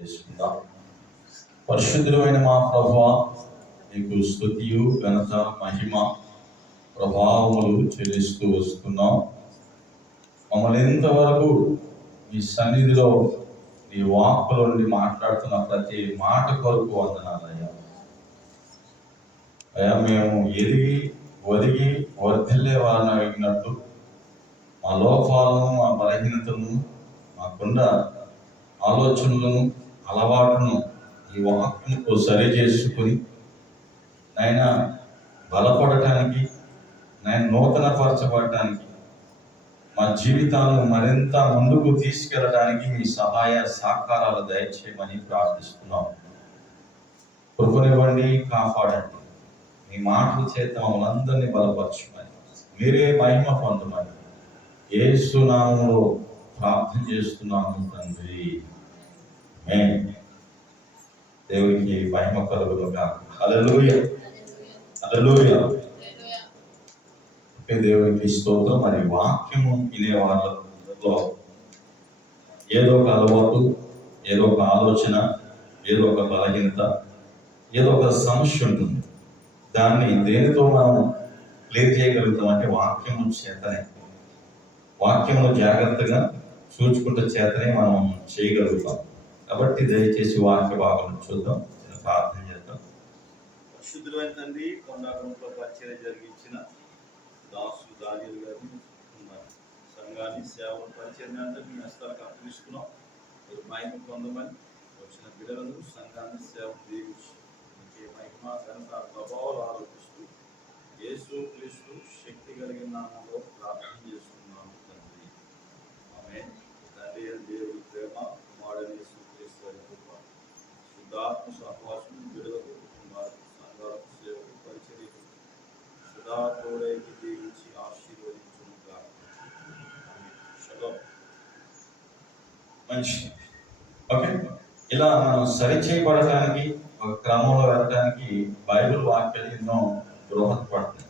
చేసుకుందాం. పరిశుద్ధుడైన మా ప్రభువా, నీకు స్తుతియు ఘనత మహిమ ప్రభావములు చెల్లిస్తూ వస్తున్నాం. మమ్మల్ని ఇంతవరకు మీ సన్నిధిలో నీ వాక్కుల నుండి మాట్లాడుతున్న ప్రతి మాట కొరకు వందనాలయ్యా. అయ్యా, మేము ఎదిగి ఒదిగి వర్ధిల్లే వారిని అడిగినట్టు మా లోపాలను, మా బలహీనతలను, మాకున్న ఆలోచనలను, అలవాటును ఈ వాక్యంతో సరి చేసుకుని నాయన బలపడటానికి, నాయన నూతనపరచబడటానికి, మా జీవితాలను మరింత ముందుకు తీసుకెళ్ళడానికి మీ సహాయ సహకారాలు దయచేయమని ప్రార్థిస్తున్నాం. కృపనివ్వండి, కాపాడండి. మీ మాటల చేత మమ్మల్ని అందరినీ బలపరచమని, మీరే మహిమ పొందమని యేసు నామములో ప్రార్థన చేస్తున్నాము తండ్రి. దేవునికి మహిమ కలుగునుగా. హల్లెలూయా, హల్లెలూయా. దేవునికి స్తోత్రం. మరి వాక్యము వినే వాళ్ళలో ఏదో ఒక అలవాటు, ఏదో ఒక ఆలోచన, ఏదో ఒక బలహీనత, ఏదో ఒక సమస్య ఉంటుంది. దాన్ని దేనితో మనం క్లియర్ చేయగలుగుతాం అంటే వాక్యము చేతనే. వాక్యమును జాగ్రత్తగా చూచుకుంటే చేతనే మనం చేయగలుగుతాం. కాబట్టి దయచేసి వాక్య భాగం చూద్దాం, ప్రార్థన చేద్దాం. పరిశుద్ధులైన తండ్రి, కొండాగుంట్లో పరిచర్య జరిగించిన దాసు దానియలు గారిని, సంఘాన్ని, సేవలు, పరిచర్య అంటే మీ హస్తాలకు అప్పగిస్తున్నాం. మీరు మహిమ పొందమని వచ్చిన బిడ్డలను, సంఘాన్ని, సేవలు దీవించి మీకే మహిమ, ఘనత, ప్రభావాలు ఆరోపిస్తూ యేసు క్రీస్తు శక్తి కలిగిన నామంలో ప్రార్థన చేస్తున్నాము తండ్రి. ఆమేన్. తండ్రి దేవుడి ప్రేమ, కుమారుడైన యేసు క్రీస్తు వారి కృప, శుద్ధాత్మ సహవాసం బిడ్డలకు, కుటుంబాలకు, సంఘాలకు, సేవకు, పరిచర్యకు శుద్ధాత్ముడైకి దీవించి ఆశీర్వదించునుగా. మంచి ఓకే. ఇలా మనం సరి చేయబడటానికి, ఒక క్రమంలో వెళ్ళడానికి బైబిల్ వాక్యాలు ఎన్నో దోహదపడతాయి.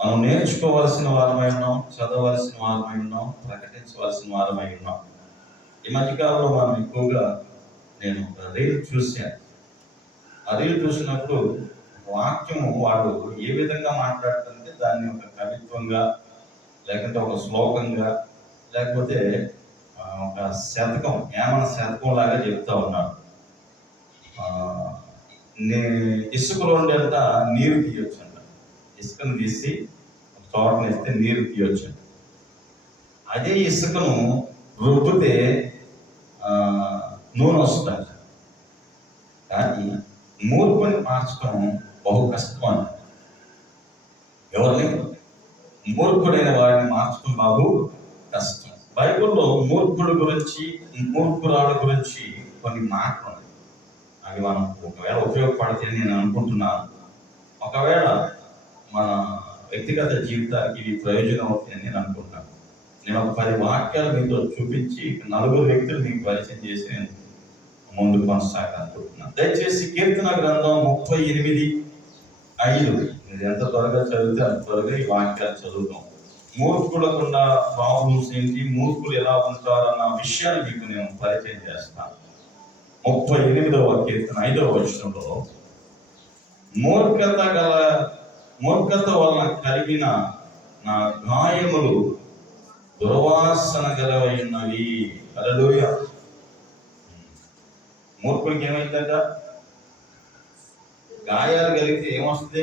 మనం నేర్చుకోవాల్సిన వారమై ఉన్నాం, చదవలసిన వారమై ఉన్నాం, ప్రకటించవలసిన వారమై ఉన్నాం. ఈ మధ్యకాలంలో మనం ఎక్కువగా నేను రీల్ చూశాను. ఆ రీల్ చూసినప్పుడు వాక్యము వాడు ఏ విధంగా మాట్లాడుతుంటే దాన్ని ఒక కవిత్వంగా, లేకుంటే ఒక శ్లోకంగా, లేకపోతే ఒక శతకం, ఏమన శతకం లాగా చెప్తా ఉన్నాడు. ఇసుకలో ఉండేంత నీరు తీయొచ్చు అంట. ఇసుకను తీసి తోటను ఇస్తే నీరు తీయొచ్చు. అదే ఇసుకను రుబ్బితే నూనె వస్తుందంట. కానీ మూర్ఖుని మార్చడం బహు కష్టం అంట. ఎవరిని? మూర్ఖుడైన వారిని మార్చడం బహు కష్టం. బైబిల్లో మూర్ఖుడు గురించి, మూర్ఖురాడు గురించి కొన్ని మాటలు ఉన్నాయి. అవి మనం ఒకవేళ ఉపయోగపడితే నేను అనుకుంటున్నాను. ఒకవేళ మన వ్యక్తిగత జీవితానికి ఇవి ప్రయోజనం అవుతాయని నేను అనుకుంటున్నాను. నేను ఒక 10 వాక్యాలు మీతో చూపించి 4 వ్యక్తులు మీకు పరిచయం చేసి నేను ముందుకు కొనసాగాలనుకుంటున్నాను. దయచేసి కీర్తన గ్రంథం 38:5 మీరు ఎంత త్వరగా చదివితే అంత త్వరగా ఈ వాక్యాలు చదువుతాం. మూర్ఖులకున్న ప్రాబ్లమ్స్ ఏంటి, మూర్ఖులు ఎలా ఉంటారన్న విషయాన్ని మీకు నేను పరిచయం చేస్తాను. 38వ కీర్తన 5వ వచనంలో, మూర్ఖత వలన కలిగిన నా గాయములు దుర్వాసన గలవై ఉన్నవి. హల్లెలూయా. మూర్ఖుడికి ఏమైందంట? గాయాలు కలిగితే ఏమొస్తుంది?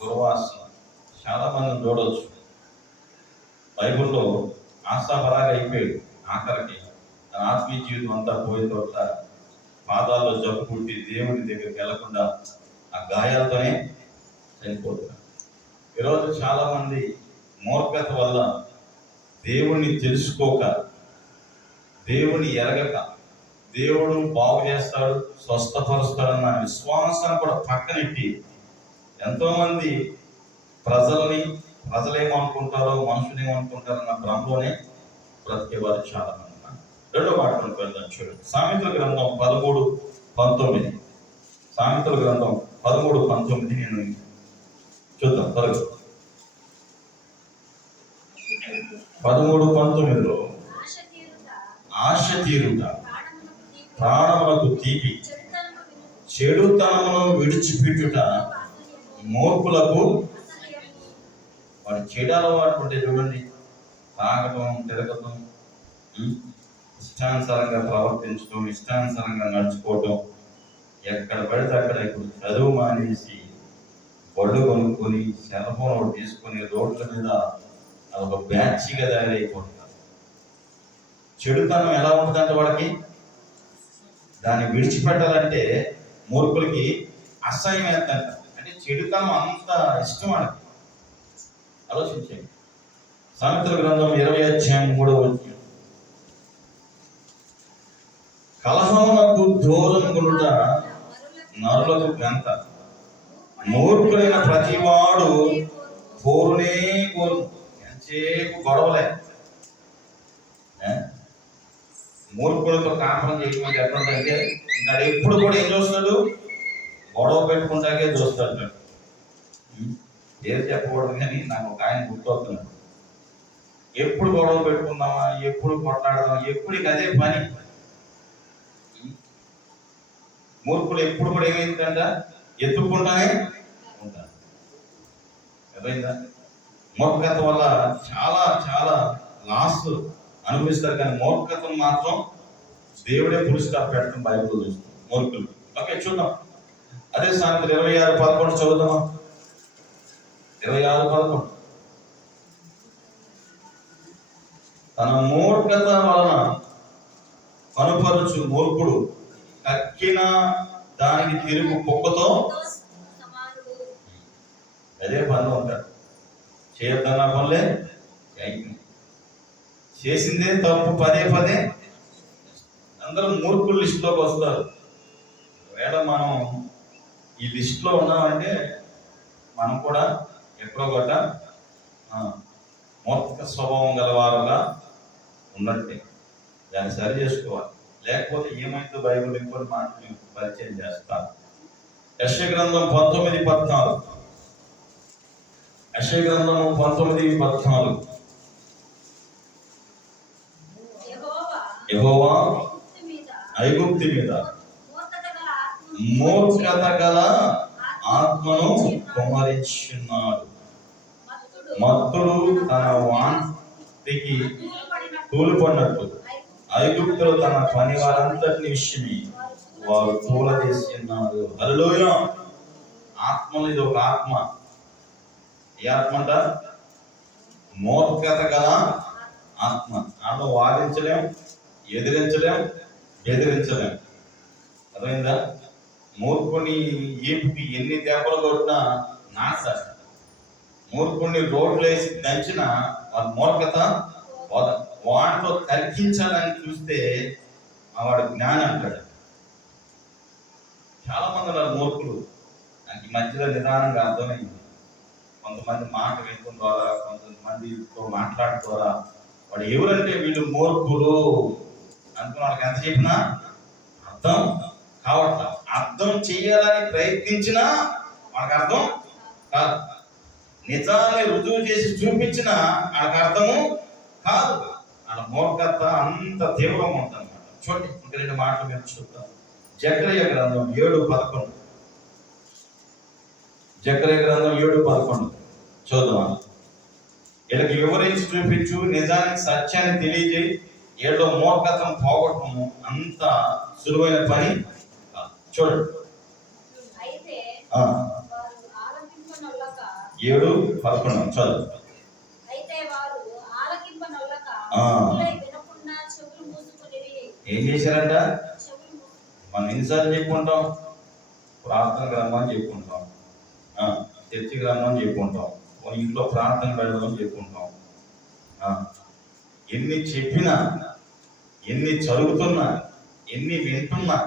దుర్వాసన. చాలా మందిని చూడవచ్చు. బైబిల్లో ఆశాపరాగా అయిపోయాడు. ఆఖరికి తన ఆత్మీయ జీవితం అంతా పోయిన తర్వాత పాదాల్లో జబ్బు పుట్టి దేవుడి దగ్గరికి వెళ్లకుండా ఆ గాయాలతోనే చనిపోతున్నారు. ఈరోజు చాలా మంది మూర్ఖత వల్ల దేవుణ్ణి తెలుసుకోక, దేవుని ఎరగక, దేవుడు బాగు చేస్తాడు, స్వస్థపరుస్తాడన్న విశ్వాసాన్ని కూడా పక్కనెట్టి ఎంతోమంది ప్రజలేమనుకుంటారో, మనుషులు ఏమనుకుంటారన్న భ్రమలోనే బ్రతికేవారు చాలా మంది ఉన్నారు. 2వ పాఠంలోకి వెళ్దాం. చూడండి, సామెతల గ్రంథం 13:19. సామెతల గ్రంథం 13:19 నేను చూద్దాం త్వరగా. 13:19లో ఆశ తీరుట ప్రాణములకు తీపి, చెడుతనమును విడిచిపెట్టుట మూర్ఖులకు. వాడు చెడు అలవాటు ఉంటే చూడండి, తాగటం, తిరగటం, ఇష్టానుసారంగా ప్రవర్తించడం, ఇష్టానుసారంగా నడుచుకోవటం, ఎక్కడ పడితే అక్కడ ఇప్పుడు చదువు మానేసి బళ్ళు కొనుక్కొని సెల్ ఫోన్ ఒకటి తీసుకొని రోడ్ల మీద అదొక బ్యాచ్గా తయారైపోతున్నారు. చెడుతనం ఎలా ఉంటుందంటే వాడికి దాన్ని విడిచిపెట్టాలంటే మూర్ఖులకి అసహ్యం ఎంతంట. అంటే చెడుతనం అంత ఇష్టం వాడికి. ఆలోచించండి. సామెతల గ్రంథం 20:3 కలహమునకు దూరం గుంట నరులకు గంత, మూర్ఖులైన ప్రతివాడు కోరునే కోరు. ఎంతసేపు గొడవలే. మూర్ఖులతో కాపురం చేయకుండా ఎట్లుంటే ఇంకా ఎప్పుడు కూడా ఏం చూస్తాడు, గొడవ పెట్టుకుంటాకే చూస్తాడు. ఏది చెప్పకూడదు కానీ నాకు ఒక ఆయన గుర్తవుతున్నాడు. ఎప్పుడు గొడవ పెట్టుకుందామా, ఎప్పుడు కొట్లాడదామా, ఎప్పుడు అదే పని. మూర్ఖులు ఎప్పుడు కూడా ఏమైందంట, ఎత్తుక్కుంటానే ఉంటారు. అర్థమైందా? మూర్ఖత్వం వల్ల చాలా చాలా లాస్ అనుభవిస్తారు, కానీ మూర్ఖత్వం మాత్రం దేవుడే పులి స్టాప్ పెట్టడం బైబిల్ చూస్తాం. మూర్ఖులు. ఓకే, చూద్దాం. అదే సాయంత్రం 26:11 చదువుదామా. 26:11 తన మూర్ఖత వలన కనుపరుచు మూర్ఖుడు కక్కిన దానికి తిరుగు కుక్కతో. అదే పనులు ఉంటారు. చేయొద్దన్న పనులే చేసిందే తప్పు పదే పదే. అందరూ మూర్ఖుల లిస్టులోకి వస్తారు. ఒకవేళ మనం ఈ లిస్టులో ఉన్నామంటే మనం కూడా ఎక్కడో గట్ట మూర్ఖ స్వభావం గలవారుగా ఉన్నట్టే. దాన్ని సరి చేసుకోవాలి. లేకపోతే ఏమైందో బైబిల్ ఇంకొన్ని మాటలు పరిచయం చేస్తాను. యెషయా గ్రంథం 19:14. యెషయా గ్రంథం 19:14. యెహోవా ఐగుప్తు మీద మూర్ఖత గల ఆత్మను కుమ్మరించున్నాడు. మత్తుడు తన వాంతికి తూలుపడినట్టు ఐగుప్తులో తన పని వారంతటిని విషయమై వారు తూలదేసి ఉన్నారు. హల్లెలూయా. ఆత్మలో ఇది ఒక ఆత్మ. ఏ ఆత్మ అంట? మూర్ఖత గల ఆత్మ. ఆత్మ వాదించలేం, ఎదిరించలేం, బెదిరించలేం. అర్థమైందా? మూర్ఖుని ఏపుకి ఎన్ని దెబ్బలు కొట్టినా నాశారు. మూర్ఖుని రోడ్లు వేసి దంచిన వారి మూర్ఖత వాడితో తర్కించాలని చూస్తే వాడు జ్ఞానం అంటాడు. చాలా మంది ఉన్నారు మూర్ఖులు. నాకు ఈ మధ్యలో నిదానంగా అర్థమైంది. కొంతమంది మాట వినడం ద్వారా, కొంతమందితో మాట్లాడటం ద్వారా వాడు ఎవరంటే వీళ్ళు మూర్ఖులు అనుకున్న వాళ్ళకి ఎంత చెప్పినా అర్థం కావట్లా. అర్థం చేయాలని ప్రయత్నించినా వాళ్ళకి అర్థం కాదు. నిజాన్ని రుజువు చేసి చూపించినా వాళ్ళకి అర్థము కాదు. వాళ్ళ మూర్ఖత అంత తీవ్రంగా ఉందన్నమాట. చూడండి, ఇంక 2 మాటలు మేము చూద్దాం. జకర్యా గ్రంథం 7:11. జకర్యా గ్రంథం 7:11 చూద్దాం. వీళ్ళకి వివరించి చూపించు, నిజానికి సత్యాన్ని తెలియజేయి. ఏదో మూర్ఖతను పోగొట్టము అంత సులువైన పని చూడండి. 7:11 చదువు. ఏం చేశారంట? మనం ఎన్నిసార్లు చెప్పుకుంటాం? ప్రార్థన గ్రంథం చెప్పుకుంటాం, చర్చి గ్రంథం చెప్పుకుంటాం, ఇంట్లో ప్రార్థన పెడదాం చెప్పుకుంటాం. ఎన్ని చెప్పినా, ఎన్ని చదువుతున్నా, ఎన్ని వింటున్నా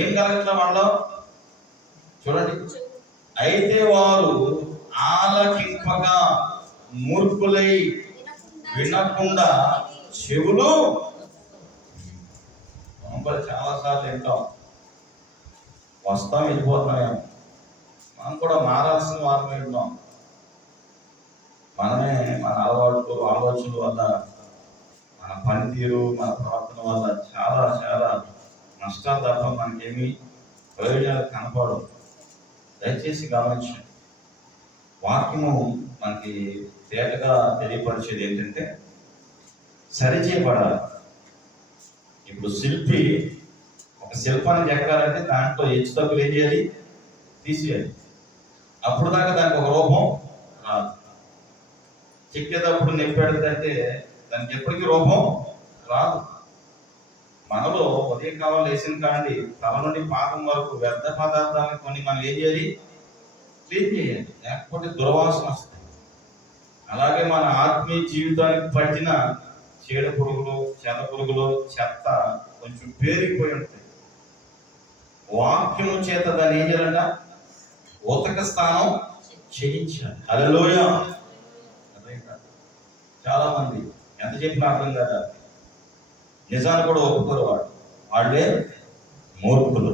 ఏం కలగట్ల వాళ్ళు. చూడండి. అయితే వారు ఆలకింపగా మూర్ఖులై వినకుండా చెవులు. చాలా సార్లు వింటాం, వస్తాం, వెళ్ళిపోతున్నాం. మనం కూడా మారాల్సిన వారమే ఉన్నాం. మనమే మన అలవాట్లు, ఆలోచనల వల్ల, మన పనితీరు, మన ప్రవర్తన వల్ల చాలా చాలా నష్టాలు తప్ప మనకేమి ప్రయోజనాలు కనపడవు. దయచేసి గమనించండి. వాక్యము మనకి తేటగా తెలియపరిచేది ఏంటంటే సరిచేయబడాలి. ఇప్పుడు శిల్పి ఒక శిల్పాన్ని చెక్కాలంటే దాంట్లో హెచ్చు తగ్గులు ఏం చేయాలి? తీసేయాలి. అప్పుడు దాకా దానికి ఒక రూపం రాదు. చెక్కేటప్పుడు నెప్పెడుతుందంటే దానికి ఎప్పటికీ రూపం రాదు. మనలో ఉదయం కావాలి వేసిన కాండి తల నుండి పాదం వరకు వ్యర్థ పదార్థాలను కొన్ని మనం ఏం చేయాలి? క్లీన్ చేయాలి, లేకపోతే దుర్వాసన వస్తుంది. అలాగే మన ఆత్మీయ జీవితానికి పట్టిన చీడ పురుగులు, చెద పురుగులు, చెత్త కొంచెం పేరుకుపోయి ఉంటాయి. వాక్యము చేత దాన్ని ఏం చేయాలంట? ఉతక స్నానం చేయించాలి. హల్లెలూయా. చాలా మంది ఎంత చెప్పినా అర్థం కదా, నిజాన్ని కూడా ఒప్పుకోరు. వాళ్ళే మూర్ఖులు.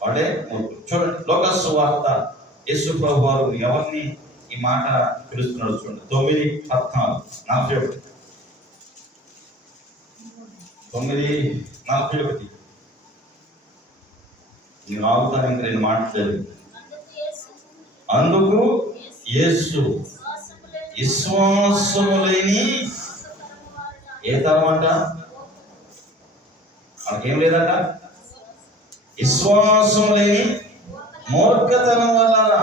చూడండి, లోకాసు సువార్త యేసు ప్రభు వారు ఎవరిని ఈ మాట పిలుస్తున్నాడు చూడండి. 9:14 9:41. నేను ఆగుతాను, ఇంక 2 మాటలు జరిగింది. అందుకు యేసు విశ్వాసము లేని ఏ తరం అంట? మనకేం లేదంట? విశ్వాసము లేని మూర్ఖతనం వలన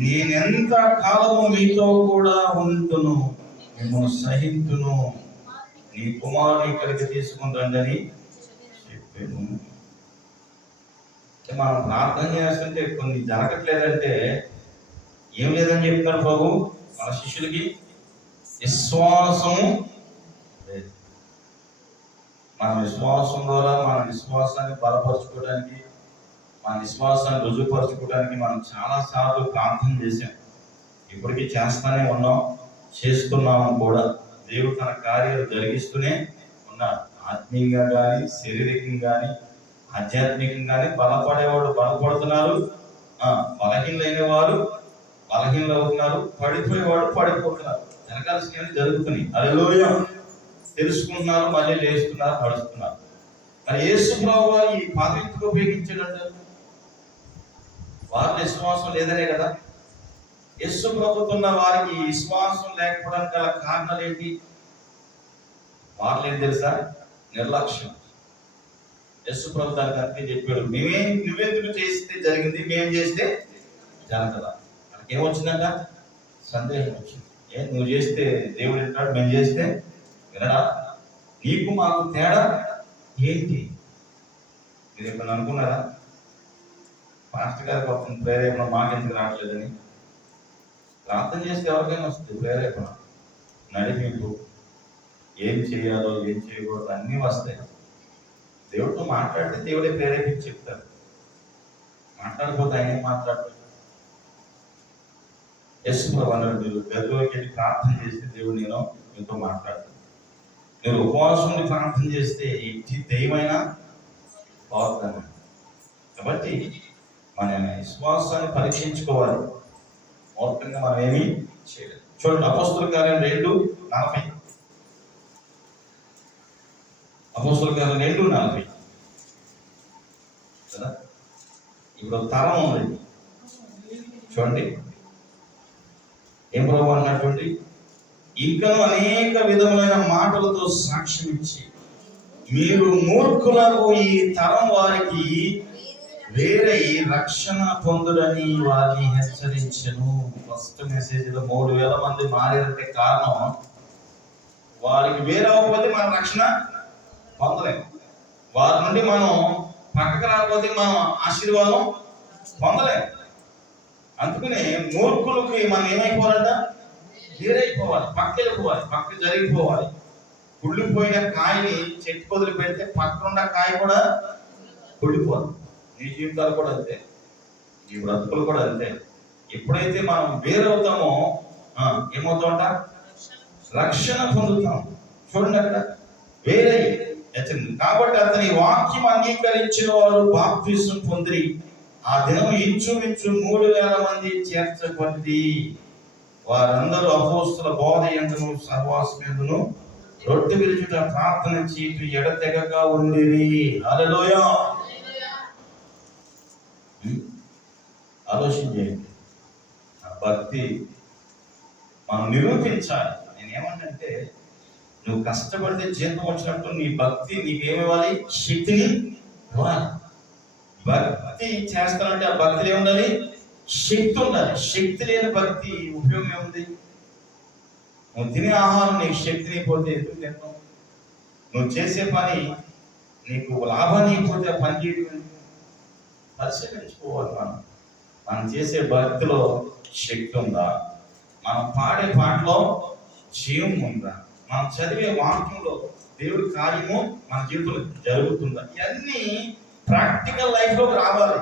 నేనెంత కాలము మీతో కూడా ఉంటును, మిమ్మల్ని సహించును, నీ కుమారుని ఇక్కడికి తీసుకుని రండి చెప్పాను. మనం ప్రార్థన చేస్తుంటే కొన్ని జరగట్లేదంటే ఏం లేదని చెప్తున్నారు ప్రభు మన శిష్యులకి? విశ్వాసం లేదు. మన విశ్వాసం ద్వారా మన విశ్వాసాన్ని బలపరచుకోవడానికి, మన విశ్వాసాన్ని రుజువుపరచుకోవడానికి మనం చాలాసార్లు ప్రార్థన చేశాం. ఇప్పటికీ చేస్తూనే ఉన్నాం, చేస్తున్నాము కూడా. దేవుడు తన కార్యాలు జరిగిస్తూనే ఉన్నాడు. ఆత్మీయంగా కానీ, శారీరకంగా కానీ, ఆధ్యాత్మికంగా కానీ బలపడేవాడు బలపడుతున్నారు, బలహీనైన వారు బలహీనలు అవుతున్నారు, పడిపోయేవాడు పడిపోతున్నారు. జరగాల్సినవి జరుగుతున్నాయి. హల్లెలూయా. తెలుసుకుంటున్నారు, మళ్ళీ లేస్తున్నారు, నడుస్తున్నారు. మరి యేసు ప్రభువు ఈ పదం ఎందుకు ఉపయోగించాడంటారు? వారి విశ్వాసం లేదనే కదా. యేసు ప్రభుతున్న వారికి విశ్వాసం లేకపోవడానికి గల కారణాలు ఏంటి? వారు ఏం తెలుసా? నిర్లక్ష్యం. యేసు ప్రభు దానికి అంతే చెప్పాడు. నువ్వెందుకు చేస్తే జరిగింది, మేము చేస్తే జరగదా? మనకి ఏమొచ్చిందంట? సందేహం వచ్చింది. నువ్వు చేస్తే దేవుడు వింటాడు, మేము చేస్తే వినడా? నీకు మాకు తేడా ఏంటి? మీరు ఎప్పుడు అనుకున్నారా పాస్టర్ గారికి వస్తుంది ప్రేరేపణ, మాకెందుకు రావట్లేదని? ప్రార్థన చేస్తే ఎవరికైనా వస్తుంది ప్రేరేపణ, నడిపింపు, ఏం చేయాలో ఏం చేయకూడదు అన్నీ వస్తాయి. దేవుడితో మాట్లాడితే దేవుడే ప్రేరేపించి చెప్తారు. మాట్లాడిపోతే ఆయన మాట్లాడతాడు. యేసు ప్రభు అన్నాడు, మీరు గదిలోకి వెళ్ళి ప్రార్థన చేస్తే దేవుడు నేను మీతో మాట్లాడతాను. మీరు ఉపవాసం ప్రార్థన చేస్తే ఇంటి దైవమైనా పోతాను. కాబట్టి మన విశ్వాసాన్ని పరీక్షించుకోవాలి. మొత్తంగా మనం ఏమీ చేయలేదు. చూడండి, అపోస్తలుల కార్యం 2:40. అపోస్తలుల కార్యం 2:40 కదా. ఇప్పుడు తరం ఉంది చూడండి, ఏం ప్రభు అన్నటువంటి ఇంకా అనేక విధములైన మాటలతో సాక్ష్యం ఇచ్చి మీరు మూర్ఖులకు ఈ తరం వారికి వేరే రక్షణ పొందుడని వారిని హెచ్చరించెను. ఫస్ట్ మెసేజ్ లో 3,000 మంది మారారంటే కారణం వారికి వేరే అవ్వకపోతే మనం రక్షణ పొందలేము. వారి నుండి మనం పక్కకు రాకపోతే మనం ఆశీర్వాదం పొందలేము. అందుకనే మూర్ఖులకి మనం ఏమైపోవాలంట? వేరైపోవాలి, పక్క వెళ్ళిపోవాలి, పక్క జరిగిపోవాలి. కుళ్ళిపోయిన కాయని చెట్టు వదిలి పెడితే పక్కనున్న కాయ కూడా కుళ్ళిపోదు. నీ జీవితాలు కూడా అంతే, నీ బ్రతుకులు కూడా అంతే. ఎప్పుడైతే మనం వేరవుతామో ఏమవుతామంట? రక్షణ పొందుతాం. చూడండి అక్కడ వేరే. కాబట్టి అతని వాక్యం అంగీకరించిన వారు బాప్తిసం పొంది ఆ దినం ఇంచుమించు 3,000 మంది చేర్చబడి వారందరూ అపోస్తల బోధ యందును సహవాసం యందును రొట్టె విరుచుట ప్రార్థన చీటు ఎడతెగక ఉండిరి. హల్లెలూయా. ఆలోచన చేయండి. ఆ భక్తి మనం నిరూపించాలి. నేనేమన్నంటే, నువ్వు కష్టపడితే జీతం వచ్చినట్టు నీ భక్తి నీకేమివ్వాలి? శక్తిని ఇవ్వాలి. భక్తి చేస్తానంటే ఆ భక్తిలో ఏముండాలి? శక్తి ఉండాలి. శక్తి లేని భక్తి ఉపయోగం ఏముంది? నువ్వు తినే ఆహారం నీకు శక్తిని పోతే ఎందుకు తింటావు? నువ్వు చేసే పని నీకు లాభాన్ని పోతే ఆ పని చేయడం పరిశీలించుకోవాలి. మనం చేసే భక్తిలో శక్తి ఉందా? మనం పాడే పాటలో జీవం ఉందా? మనం చదివే వాక్యంలో దేవుడి కార్యము మన జీవితంలో జరుగుతుందా? ఇవన్నీ ప్రాక్టికల్ లైఫ్లోకి రావాలి.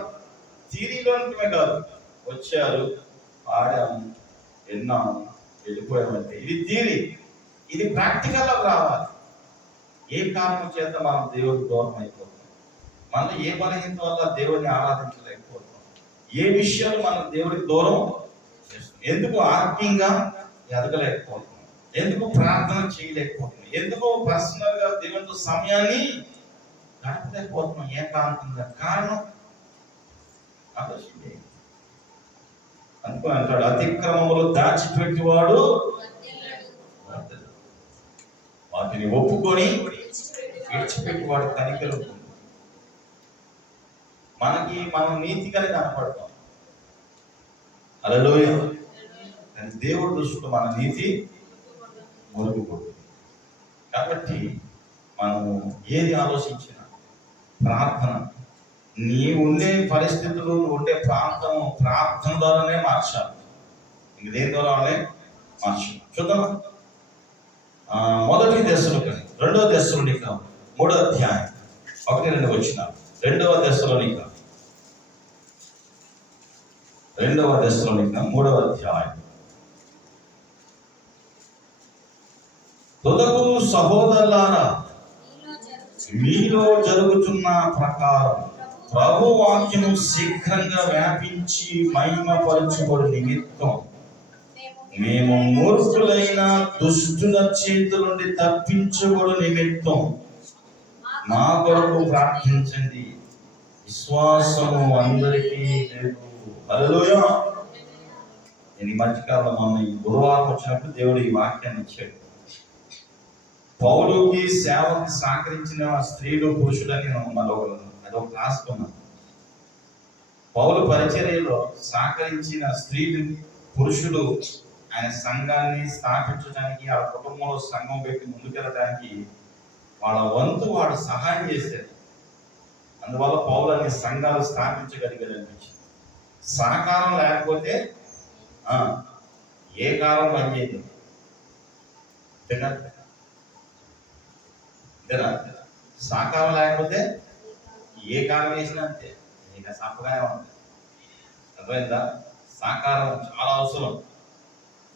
థియరీలోనే కాదు. వచ్చారు, పాడాము, విన్నాము, వెళ్ళిపోయామంటే ఇది థియరీ. ఇది ప్రాక్టికల్లోకి రావాలి. ఏ కారణం చేత మనం దేవుడికి దూరం అయిపోతాం? మనం ఏ బలహీనత వల్ల దేవుడిని ఆరాధించలేకపోతాం? ఏ విషయాలు మనం దేవుడికి దూరం చేస్తాం? ఎందుకు ఆత్మీయంగా ఎదగలేకపోతాం? ఎందుకు ప్రార్థన చేయలేకపోతున్నాం? ఎందుకు పర్సనల్ గా దేవునితో సమయాన్ని గడపలేకపోతున్నాం? ఏకాంతంగా కారణం ఆలోచించండి. అనుకో అంటాడు, అతిక్రమములు దాచిపెట్టేవాడు వాటిని ఒప్పుకొని విడిచిపెట్టేవాడు కనికలు. మనం నీతిగానే కనపడతాం. హల్లెలూయా. కానీ దేవుడి దృష్టిలో మన నీతి మురుగుపడుతుంది. కాబట్టి మనము ఏది ఆలోచించినా ప్రార్థన, నీ ఉండే పరిస్థితులు, ఉండే ప్రార్థన ద్వారానే మార్చాలి. ఇంక దేని ద్వారానే మార్చాలి. చూద్దామా? మొదటి దశలోనిక, రెండవ దశలోనిక 3వ అధ్యాయం 1-2 వచనాలు. రెండవ దశలోనిక 3వ అధ్యాయం. తుదకు సహోదరులారా, మీలో జరుగుతున్న ప్రకారం ప్రభు వాక్యము శీఘ్రంగా వ్యాపించి మహిమపరచుబడు నిమిత్తం మేము మూర్ఖులైన దుష్టుల చేతుల నుండి తప్పించబడు నిమిత్తం మా కొరకు ప్రార్థించండి. విశ్వాసము అందరికీ లేదు. హల్లెలూయా. నేను ఈ మధ్యకాలంలో మొన్న ఈ గురువారం వచ్చినప్పుడు దేవుడు ఈ వాక్యాన్ని ఇచ్చాడు. పౌలుకి సేవకి సహకరించిన స్త్రీలు పురుషులని అదొక క్లాస్ కొన్నాను. పౌలు పరిచర్యలో సహకరించిన స్త్రీలు పురుషులు ఆయన సంఘాన్ని స్థాపించడానికి, ఆ కుటుంబంలో సంఘం పెట్టి ముందుకెళ్ళడానికి వాళ్ళ వంతు వాడు సహాయం చేశారు. అందువల్ల పౌలు అన్ని సంఘాలు స్థాపించగలిగారు అనిపించింది. సహకారం లేకపోతే ఏ కాలం పనిచేయదు. సహకారం లేకపోతే ఏ కాలం వేసినా అంతే, ఇంకా సంపగానే ఉంటుంది. అర్థమైందా? సహకారం చాలా అవసరం.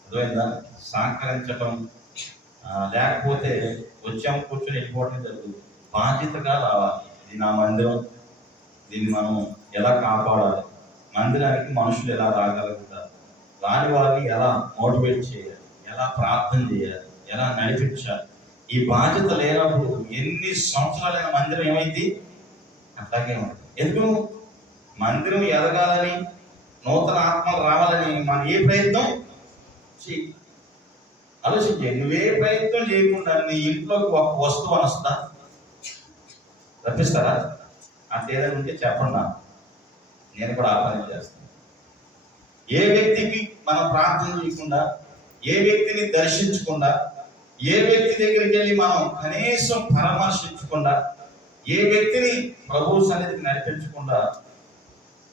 అర్థమైందా? సహకరించడం లేకపోతే వచ్చాము కూర్చొని వెళ్ళిపోవడం జరుగుతుంది. బాధ్యతగా రావాలి. ఇది నా మందిరం, దీన్ని మనం ఎలా కాపాడాలి, మందిరానికి మనుషులు ఎలా రాగలుగుతారు, రాని వారిని ఎలా మోటివేట్ చేయాలి, ఎలా ప్రార్థన చేయాలి, ఎలా నడిపించాలి. ఈ బాధ్యత లేనప్పుడు ఎన్ని సంవత్సరాలైన మందిరం ఏమైంది? అట్లాగే ఉంటుంది. ఎందుకు? మందిరం ఎదగాలని, నూతన ఆత్మలు రావాలని మనం ఏ ప్రయత్నం చేయి. ఆలోచించే, నువ్వే ప్రయత్నం చేయకుండా నీ ఇంట్లోకి ఒక వస్తువు అనొస్తా తప్పిస్తారా? అంటే ఏదైనా ఉంటే చెప్పండి, నేను కూడా ఆ పని చేస్తాను. ఏ వ్యక్తికి మనం ప్రార్థన చేయకుండా, ఏ వ్యక్తిని దర్శించకుండా, ఏ వ్యక్తి దగ్గరికి వెళ్ళి మనం కనీసం పరామర్శించకుండా, ఏ వ్యక్తిని ప్రభు సన్నిధికి నడిపించకుండా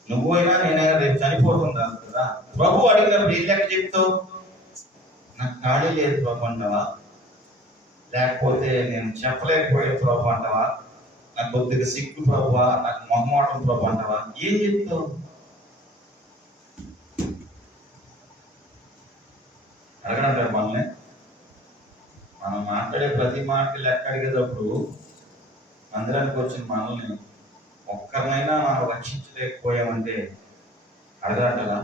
నువ్వైనా నేనైనా రేపు చనిపోతుందా కదా? ప్రభు అడిగినప్పుడు ఏం లెక్క చెప్తావు? నాకు ఖాళీ లేదు ప్రభు అంటావా? లేకపోతే నేను చెప్పలేకపోయే ప్రభు అంటావా? నాకు కొద్దిగా సిగ్గు ప్రభువా, నాకు మొహమాటం ప్రభు అంటావా? ఏం చెప్తావు? అడగడంటారు మనల్ని. మనం మాట్లాడే ప్రతి మాటకి లెక్క అడిగేటప్పుడు మందిరానికి వచ్చిన మనల్ని ఒక్కరినైనా మనం రక్షించలేకపోయామంటే అడగడంటారా?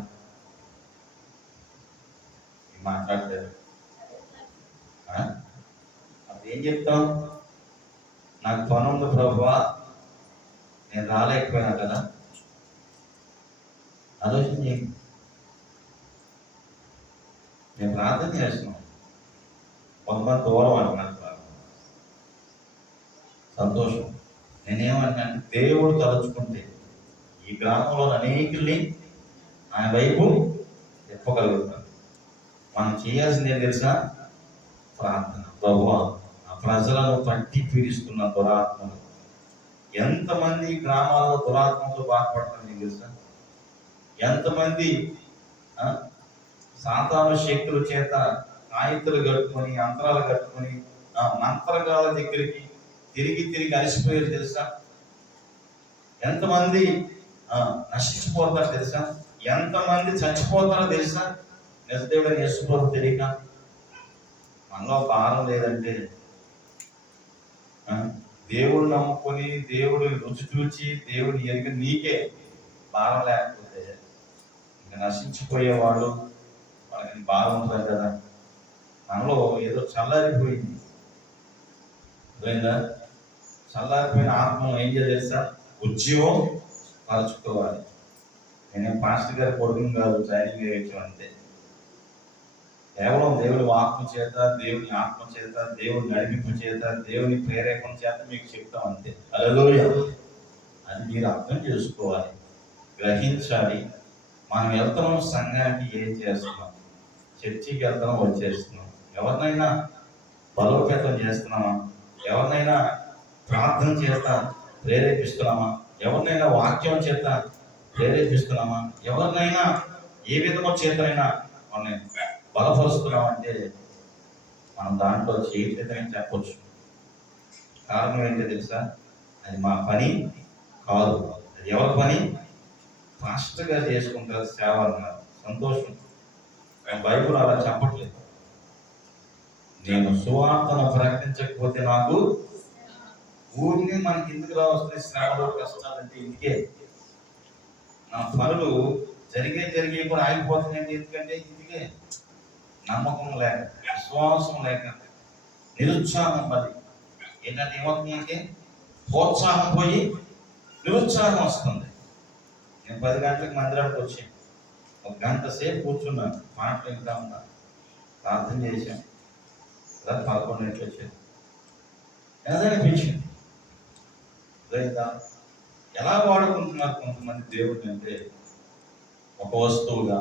మాట్లాడలేదు. ఏం చెప్తాం? నాకు పని ఉంది ప్రభువా, నేను రాలేకపోయినా కదా. ఆలోచన చేయండి. మేము ప్రార్థన చేస్తున్నాం, కొంతమంది దూరం అంటున్నారు ప్రార్థన. సంతోషం. నేనేమంటున్నాను, దేవుడు తలుచుకుంటే ఈ గ్రామంలో అనేకుల్ని ఆయన వైపు తిప్పగలుగుతారు. మనం చేయాల్సింది ఏం తెలుసా? ప్రార్థన. ప్రభువా, ఆ ప్రజలను పట్టి పీడిస్తున్న దురాత్మలు, ఎంతమంది గ్రామాల్లో దురాత్మతో బాధపడుతుంది నీకు తెలుసా? ఎంతమంది సాతాను శక్తుల చేత ఆయుధులు కట్టుకొని, యంత్రాలు కట్టుకొని మంత్రగాల దగ్గరికి తిరిగి తిరిగి అలసిపోయారు తెలుసా? ఎంతమంది నశించిపోతారో తెలుసా? ఎంతమంది చచ్చిపోతారో తెలుసా? నిజదేవుడు యేసుప్రభు తెలియక. మనలో భారం లేదంటే, దేవుడు నమ్ముకొని దేవుడు రుచి చూచి దేవుడు ఎరిగి నీకే భారం లేకపోతే ఇంకా నశించిపోయేవాడు వాళ్ళకి భారం ఉంటుంది కదా. మనలో ఏదో చల్లారిపోయింది, చల్లారిపోయిన ఆత్మను ఏం చేయాలి తెలుసా? ఉద్యోగం పరచుకోవాలి. నేనే పాస్టర్ గారి కొడుకుని కాదు, ట్రైనింగ్ వేయచ్చు అంతే. కేవలం దేవుని ఆత్మ చేత, దేవుని ఆత్మ చేత, దేవుని నడిపింపు చేత, దేవుని ప్రేరేపణ చేత మీకు చెప్తాం అంతే. హల్లెలూయా. అది మీరు అర్థం చేసుకోవాలి, గ్రహించాలి. మనం వెళ్తున్నాం సంఘానికి, ఏం చేస్తున్నాం? చర్చికి వెళ్తున్నాం, వచ్చేస్తున్నాం. ఎవరినైనా బలోపేతం చేస్తున్నామా? ఎవరినైనా ప్రార్థన చేత ప్రేరేపిస్తున్నామా? ఎవరినైనా వాక్యం చేత ప్రేరేపిస్తున్నామా? ఎవరినైనా ఏ విధమో చేతనైనా మనం బలపరుస్తున్నామంటే మనం దాంట్లో చేయట్లేదని చెప్పొచ్చు. కారణం ఏంటో తెలుసా? అది మా పని కాదు. అది ఎవరి పని? ఫాస్ట్గా చేసుకుంటారు సేవ అన్నారు. సంతోషం. బైబుల్ అలా చెప్పట్లేదు. నేను సువార్తను ప్రకటించకపోతే నాకు ఊరిని మనకి ఎందుకు రావస్తున్నాయి శ్రమలు, కష్టాలంటే ఇందుకే. నా పనులు జరిగే కూడా ఆగిపోతున్నాయండి. ఎందుకంటే ఇందుకే నమ్మకం లేక, విశ్వాసం లేక, నిరుత్సాహం. మరి ఏంటంటే ఏమవుతుంది? ప్రోత్సాహం పోయి నిరుత్సాహం వస్తుంది. నేను 10 గంటలకు మందిరానికి వచ్చాను, 1 గంట సేపు కూర్చున్నాను, మాటలు వింటా ఉన్నాను, ప్రార్థన చేశాను. 11 గంటలు వచ్చాను. ఏదనిపించింది లేదా? ఎలా వాడుకుంటున్నారు కొంతమంది దేవుడిని అంటే ఒక వస్తువుగా,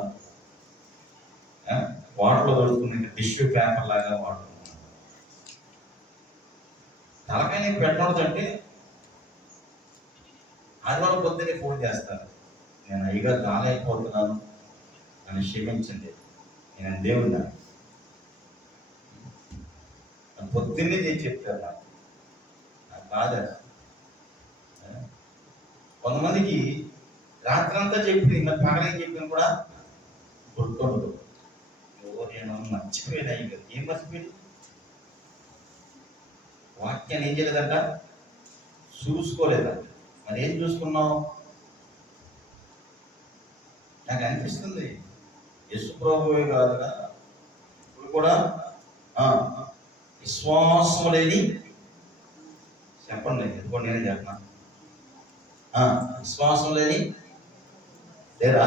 వాటర్లో దొరుకుతున్న టిష్యూ పేపర్ లాగా వాడుకుంటున్నారు. తలకాయ నీకు పెట్టకూడదంటే ఆదివారం పొద్దున్నే ఫోన్ చేస్తారు, నేను అయ్యగా రాలేకపోతున్నాను అని క్షమించండి, నేను దేవుడినా. పొద్దున్నే చేసి చెప్తారు నాకు బాధ. కొంతమందికి రాత్రంతా చెప్పింది, మరి పగలే చెప్పిన కూడా గుర్తుండదు. నేను మర్చిపోయినా. ఏం మర్చిపోయింది? వాక్యాన్ని ఏం చేయలేదంట, చూసుకోలేదంట. మరి ఏం చూసుకున్నావు? నాకు అనిపిస్తుంది యేసు ప్రభువే కాదుగా ఇప్పుడు కూడా విశ్వాసం లేని, చెప్పండి ఎందుకో నేనే చెప్పనా, విశ్వాసం లేని లేరా?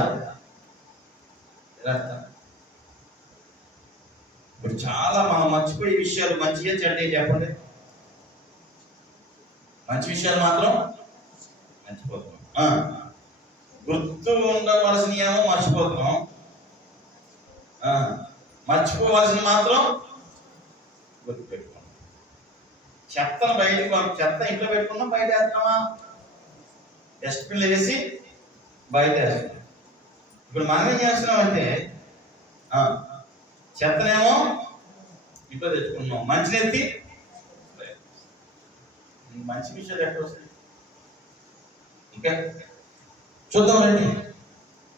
ఇప్పుడు చాలా మనం మర్చిపోయే విషయాలు మంచిగా చెడ్డే చెప్పండి. మంచి విషయాలు మాత్రం మర్చిపోతున్నాం. గుర్తు ఉండవలసిన ఏమో మర్చిపోతున్నాం, మర్చిపోవలసిన మాత్రం గుర్తు పెట్టుకున్నాం. చెత్తను బయటకు, చెత్త ఇంట్లో పెట్టుకున్నాం, బయట వేస్తున్నామా? డస్ట్బిన్లో వేసి బయట వేస్తున్నాం. ఇప్పుడు మనం ఏం చేస్తున్నామంటే చెత్తనేమో ఇంట్లో తెచ్చుకున్నాం, మంచినెత్తి. మంచి విషయాలు ఎక్కడ వస్తాయి? ఇంకా చూద్దాం రండి.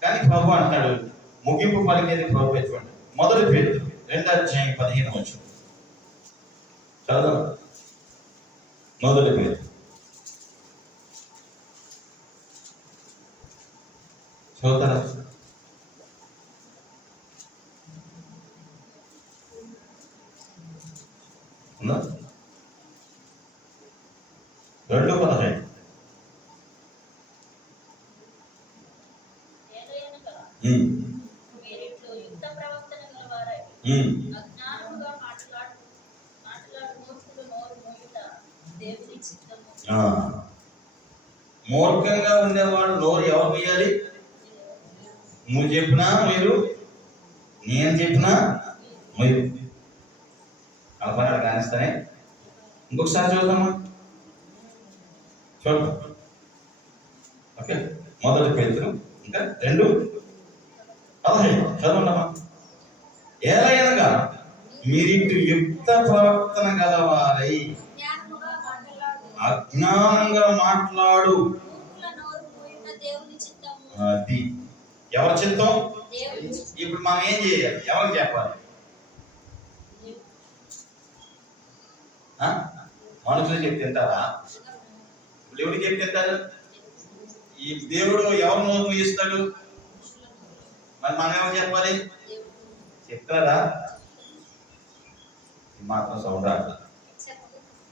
కానీ ప్రభు అంటాడు, ముగింపు పలికేది ప్రభు ఎటువంటి. 1 పేతురు 2:15 చదువు. 1 పేతురు చదువుతారా? ఉమ్, మీరిట్లు యుక్త ప్రవర్తన గలవారై ఉమ్. అజ్ఞానముగా మాట్లాడు మూర్ఖులు నోరు మూయుట దేవుని చిత్తము. ఆ, మూర్ఖంగా ఉండేవాడు నోరు ఎవరు వేయాలి? నువ్వు చెప్పినా మీరు, నేను చెప్పినా మీరు. అలా కానిస్తానే. ఇంకొకసారి చూద్దామా? చూద్దాం. ఓకే, 1 పేతురు ఇంకా 2:15 చదవండమ్మా. ఏలయనగా మీరిటు యుక్త ప్రవర్తన గలవారై అజ్ఞానముగా మాట్లాడు అజ్ఞానంగా మాట్లాడు. మూర్ఖుల నోరు మూయుట దేవుని చిత్తము. అది ఎవరి చిత్తం? దేవుని చిత్తము. ఇప్పుడు మనం ఏం చేయాలి? ఎవరికి చెప్పాలి? మనుషులు చెప్పి తింటారా? ఇప్పుడు ఎవరికి చెప్పి తింటారు? ఈ దేవుడు ఎవరు నోరు మూయిస్తాడు? మరి మనం ఎవరు చెప్పాలి? చెప్తారా? మాత్రం సౌండ్ రాదు.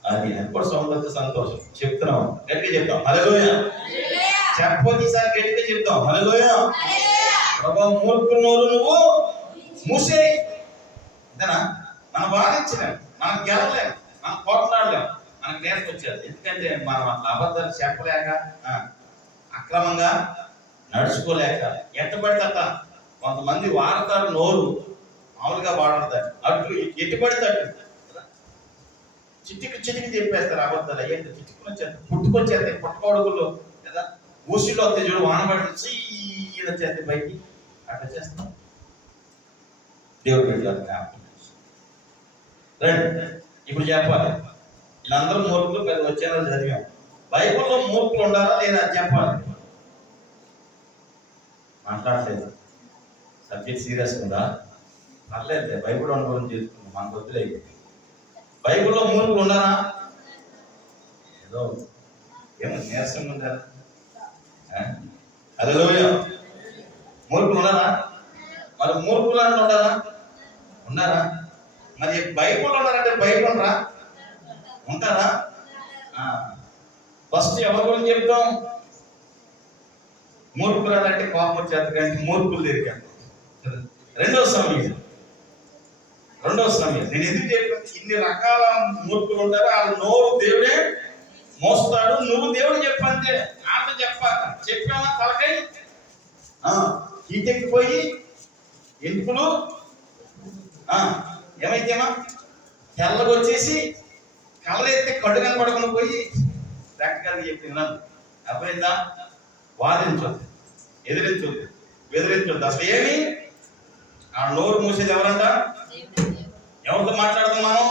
అది ఎప్పుడు సౌండ్ వస్తే సంతోషం. చెప్తున్నాం, గట్టిగా చెప్తాం హల్లెలూయా. చెప్పొద్దు, ఈసారి గట్టిగా చెప్తాం హల్లెలూయా. ప్రభు మూర్ఖుల నోరు నువ్వు మూసేయి. అంతేనా? మనం వాదించలేం, మనం గెలవలేం, మనం పోట్లాడలేం, మనకు నేర్చుకొచ్చేది. ఎందుకంటే మనం అట్లా అబద్ధాలు చెప్పలేక, అక్రమంగా నడుచుకోలేక, ఎట్టబడితే అట్లా కొంతమంది వాడతాడు నోరు, మామూలుగా వాడతాడు, అట్లు ఎట్టుబడితే చిటికి చెప్పేస్తారు అబద్ధాలు. అయ్యేంటి చిట్టుకుని వచ్చేది, పుట్టుకొచ్చేస్తాయి పుట్టకొడుకులు కదా, ఊసిలో వస్తాయి చూడు, వానబడి చీల చేస్తే బయటికి అట్లా చేస్తాం. దేవుడు పెట్టారు జ్ఞాపకం. రండి ఇప్పుడు చెప్పాలి. వీళ్ళందరూ మూర్ఖులు, 10 వచ్చేలా చదివాం. బైబిల్లో మూర్ఖులు ఉండాలా లేదా అది చెప్పాలి. మాట్లాడలేదు, సబ్జెక్ట్ సీరియస్ ఉందా? పర్లేదు, బైబిల్ అనుభవం చేసుకున్నాం, మనకు వద్దులేదు. బైబిల్లో మూర్ఖులు ఉండాలా? ఏదో ఏమో నీరసంగా ఉంటారా? హల్లెలూయా. మూర్ఖులు ఉండాలా? మరి మూర్ఖులు అని ఉండాలా? ఉన్నారా? మరి బైబిల్ ఉన్నారంటే బైబిల్ ఉండరా? ఉంటారా? ఫస్ట్ ఎవరి గురించి చెప్తాం? మూర్ఖులు అంటే కోపం వచ్చేది, కానీ మూర్ఖులు తిరిగాను. రెండవ సమయం నేను ఎందుకు చెప్పాను? ఇన్ని రకాల మూర్ఖులు ఉంటారు, వాళ్ళ నోరు దేవుడే మోస్తాడు. నువ్వు దేవుడు చెప్పంతే, ఆట చెప్పాక చెప్పామా తలకై ఈటెక్కిపోయి ఎంటుకులు ఏమైతేమా తెల్లగా వచ్చేసి కళ్ళెత్తే కళ్ళు కనపడకుండా పోయి ప్రాక్టికల్గా చెప్తున్నాను. అర్థమైందా? వాదించొద్దు, ఎదిరించొద్దు, బెదిరించొద్దు. అసలు ఏమి ఆ నోరు మూసేది ఎవరంట? ఎవరితో మాట్లాడదాం మనం?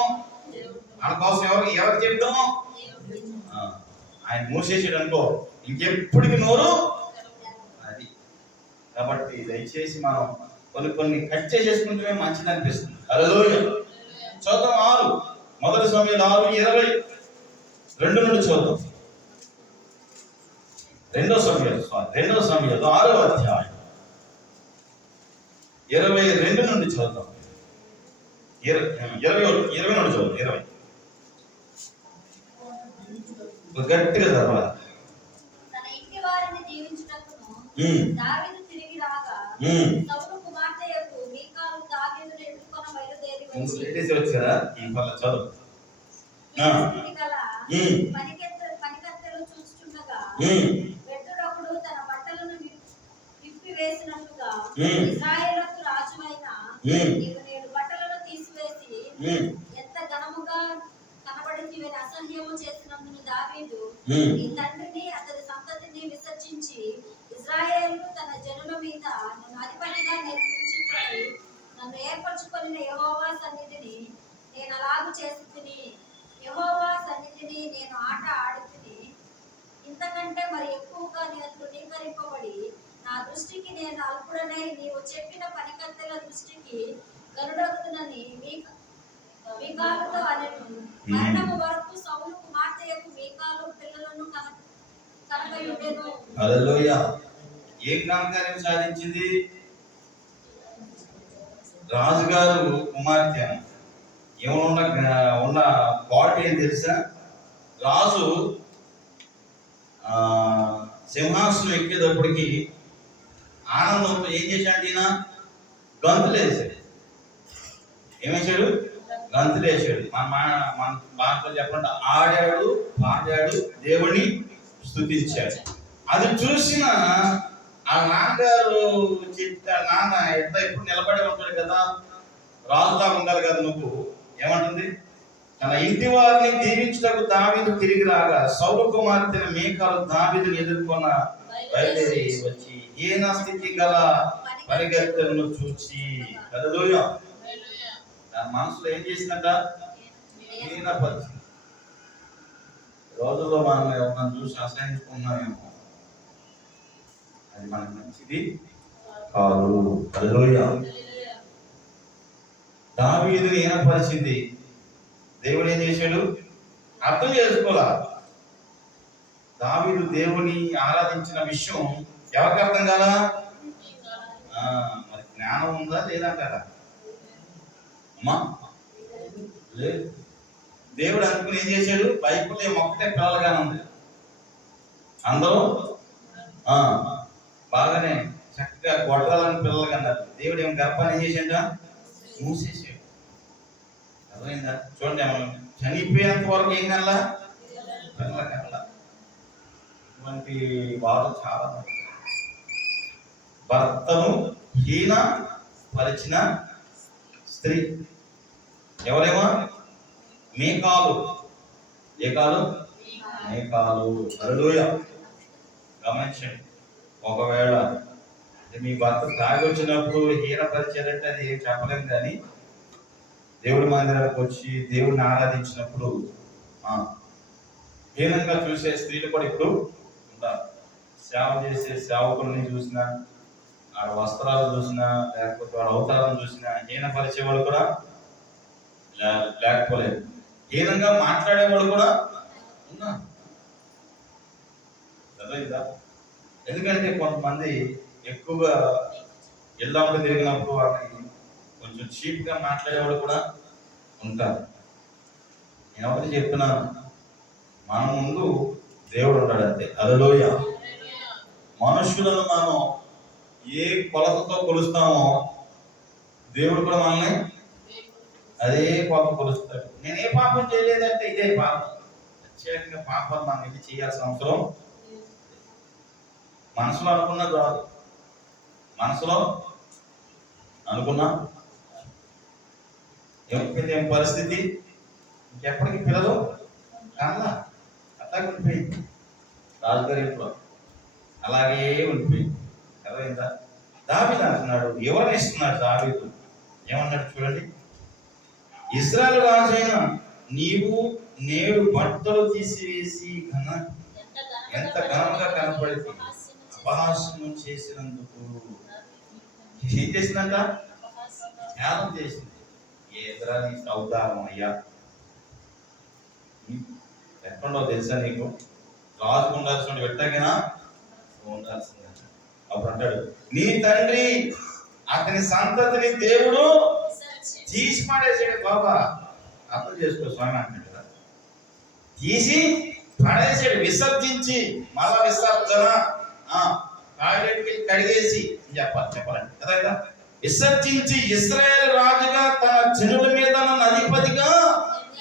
మన కోసం ఎవరికి చెప్తాం? ఆయన మూసేసాడు అనుకో, ఇంకెప్పటికి నోరు అది. కాబట్టి దయచేసి మనం కొన్ని కట్ చేసేసుకుంటే మంచిది అనిపిస్తుంది. హల్లెలూయా. చూద్దాం 6 1 సమూయేలు 6:22 నుండి చూద్దాం. 2 సమూయేలు 6వ అధ్యాయం 22 నుండి చూద్దాం. 20 నుండి చూద్దాం. 20 గట్టిగా చదవాలి. తన ఇంటి వారిని దీవించుటకును దావీదు తిరిగి రాగా సౌలు కుమార్తెయగు మీకాలు దావీదును ఎదుర్కొని బయలుదేరి వచ్చారా? చదువు. పనికత్తెలు చూస్తుండగా పెద్దడొకడు తన బట్టలను విప్పి వేసినట్లుగా ఇశ్రాయేలుకు రాజువైన నీవు నేడు బట్టలను తీసివేసి ఎంత ఘనముగా కనబడింది అసహ్యము చేసినందున దావీదు నీ తండ్రిని అతని సంతతిని విసర్జించి ఇశ్రాయేలు తన జనుల మీద నన్ను అధిపతిగా నిర్మించుటకై నన్ను ఏర్పరచుకొనిన యెహోవా సన్నిధిని నేను అలాగు చేస్తుని, యెహోవా సన్నిధిని నేను ఆట ఆడుతుని, ఇంతకంటే మరి ఎక్కువగా నేను తృణీకరింపబడి నా దృష్టికి నేను అల్పుడనై నీవు చెప్పిన పనికత్తెల దృష్టికి గరుడగునని మీకాలుతో అనెను. మరణము వరకు సౌలు కుమార్తెయకు మీకాలు పిల్లలను కనకయుండెను. హల్లెలూయా. ఏం ఘనకార్యం సాధించింది? రాజుగారు కుమార్తె. ఉన్న పాట ఏం తెలుసా? రాజు సింహాసనం ఎక్కేటప్పటికి ఆనందంతో ఏం చేశాడు ఈయన? గంతులు వేసాడు. ఏమేశాడు? గంతులు వేసాడు. మన భాషలో చెప్పండి, ఆడాడు, పాడాడు, దేవుణ్ణి స్తుతించాడు. అది చూసిన ఆ నాన్నగారు చెప్తే, నాన్న ఎట్లా ఎప్పుడు నిలబడి ఉంటాడు కదా, రాజులా ఉండాలి కదా నువ్వు. ఏమంటుంది? తన ఇంటి వారిని దీవించుటకు దావీదు తిరిగి రాగా సౌలు కుమార్తె మీకాలు దావీదుని ఎదుర్కొన్న బయలుదేరి వచ్చి ఈయన స్థితి గల పరిగెత్తలను చూచి, హల్లెలూయా, తన మనసులో ఏం చేసినట్ట? ఈయన పరిస్థితి. రోజుల్లో మనం ఎవరిని చూసి అసహించుకున్నామేమో, అది మనకు మంచిది కాదు. హల్లెలూయా. దావీదుని ఈయన పరిచింది. దేవుడు ఏం చేశాడు? అర్థం చేసుకోలా. దావీదు దేవుని ఆరాధించిన విషయం ఎవరికి అర్థం కాదా? మరి జ్ఞానం ఉందా లేదా కదా అమ్మా? లేదు. దేవుడు అనుకుని ఏం చేశాడు? బైబిల్లో ఒక్కటే పిల్లలుగానే ఉంది. అందరూ బాగానే చక్కగా గొడ్రాలని పిల్లలుగా అన్నారు. దేవుడు ఏం గర్భాన్ని ఏం చేశాడ? మూసేసాడు. అర్థమైందా? చూడండి, మనం చనిపోయేంత వరకు ఏం కల్లా? పిల్లల కల్లా. ఇటువంటి వారు చాలా మంది. భర్తను హీన పరిచిన స్త్రీ ఎవరేమో? మీకాలు. ఏ కాలు? మీకాలు. హల్లెలూయా. గమనించండి, ఒకవేళ మీ భర్త తాగి వచ్చినప్పుడు హీనపరిచారంటే అది ఏం చెప్పలేము, కానీ దేవుడి మందిరానికి వచ్చి దేవుడిని ఆరాధించినప్పుడు హీనంగా చూసే స్త్రీలు కూడా ఇప్పుడు ఉంటారు. సేవ చేసే సేవకుల్ని చూసినా, ఆడ వస్త్రాలు చూసినా, లేకపోతే వాడు అవతారం చూసినా హీనపరిచేవాడు కూడా లేకపోలేదు. హీనంగా మాట్లాడేవాడు కూడా ఉన్నా. చదవదా? ఎందుకంటే కొంతమంది ఎక్కువగా ఇళ్ళప్పుడు తిరిగినప్పుడు వాళ్ళకి కొంచెం చీప్గా మాట్లాడేవాడు కూడా ఉంటారు. నేను ఒకటి చెప్తున్నాను, మన ముందు దేవుడు ఉన్నాడు అంతే. హల్లెలూయా. మనుషులను మనం ఏ కొలతతో కొలుస్తామో దేవుడు కూడా మనల్ని అదే కొలత కొలుస్తాడు. నేనే పాపం చేయలేదంటే ఇదే పాపం. ప్రత్యేకంగా పాపాలు మనం ఇది చేయాల్సిన అవసరం. మనసులో అనుకున్నది రాదు. మనసులో అనుకున్నా ఏం పరిస్థితి? ఇంకెప్పటికీ పిల్లలు కన్నా అట్లాగే ఉండిపోయింది. రాజుగారి ఇంట్లో అలాగే ఉండిపోయింది. అర్థమైందా? దావీదు అంటున్నాడు, ఎవరిని ఇస్తున్నాడు దావీదు? ఏమన్నాడు చూడండి, ఇశ్రాయేలు రాజైన నీవు నేడు బట్టలు తీసివేసి ఎంత ఘనంగా కనపడింది, అపహాస్యం చేసినందుకు. ఏం చేసిందంట? ధ్యానం చేసింది. ఏదరా నీ అవతారం అయ్యా? ఎక్కడో తెలుసా నీకు? రాజుకు ఉండాల్సిన పెట్టగినా ఉండాల్సింది. అప్పుడు అంటాడు, నీ తండ్రి అతని సంతతిని దేవుడు తీసి పడేసాడు. బాబా అర్థం చేసుకో స్వామి అంటాడు కదా, తీసి పడేసాడు, విసర్జించి మళ్ళా విసర్జన టాయిలెట్కి కడిగేసి చెప్పాలంటే కదా కదా, విసర్జించి ఇశ్రాయేలు రాజుగా తన జనుల మీద నన్ను అధిపతిగా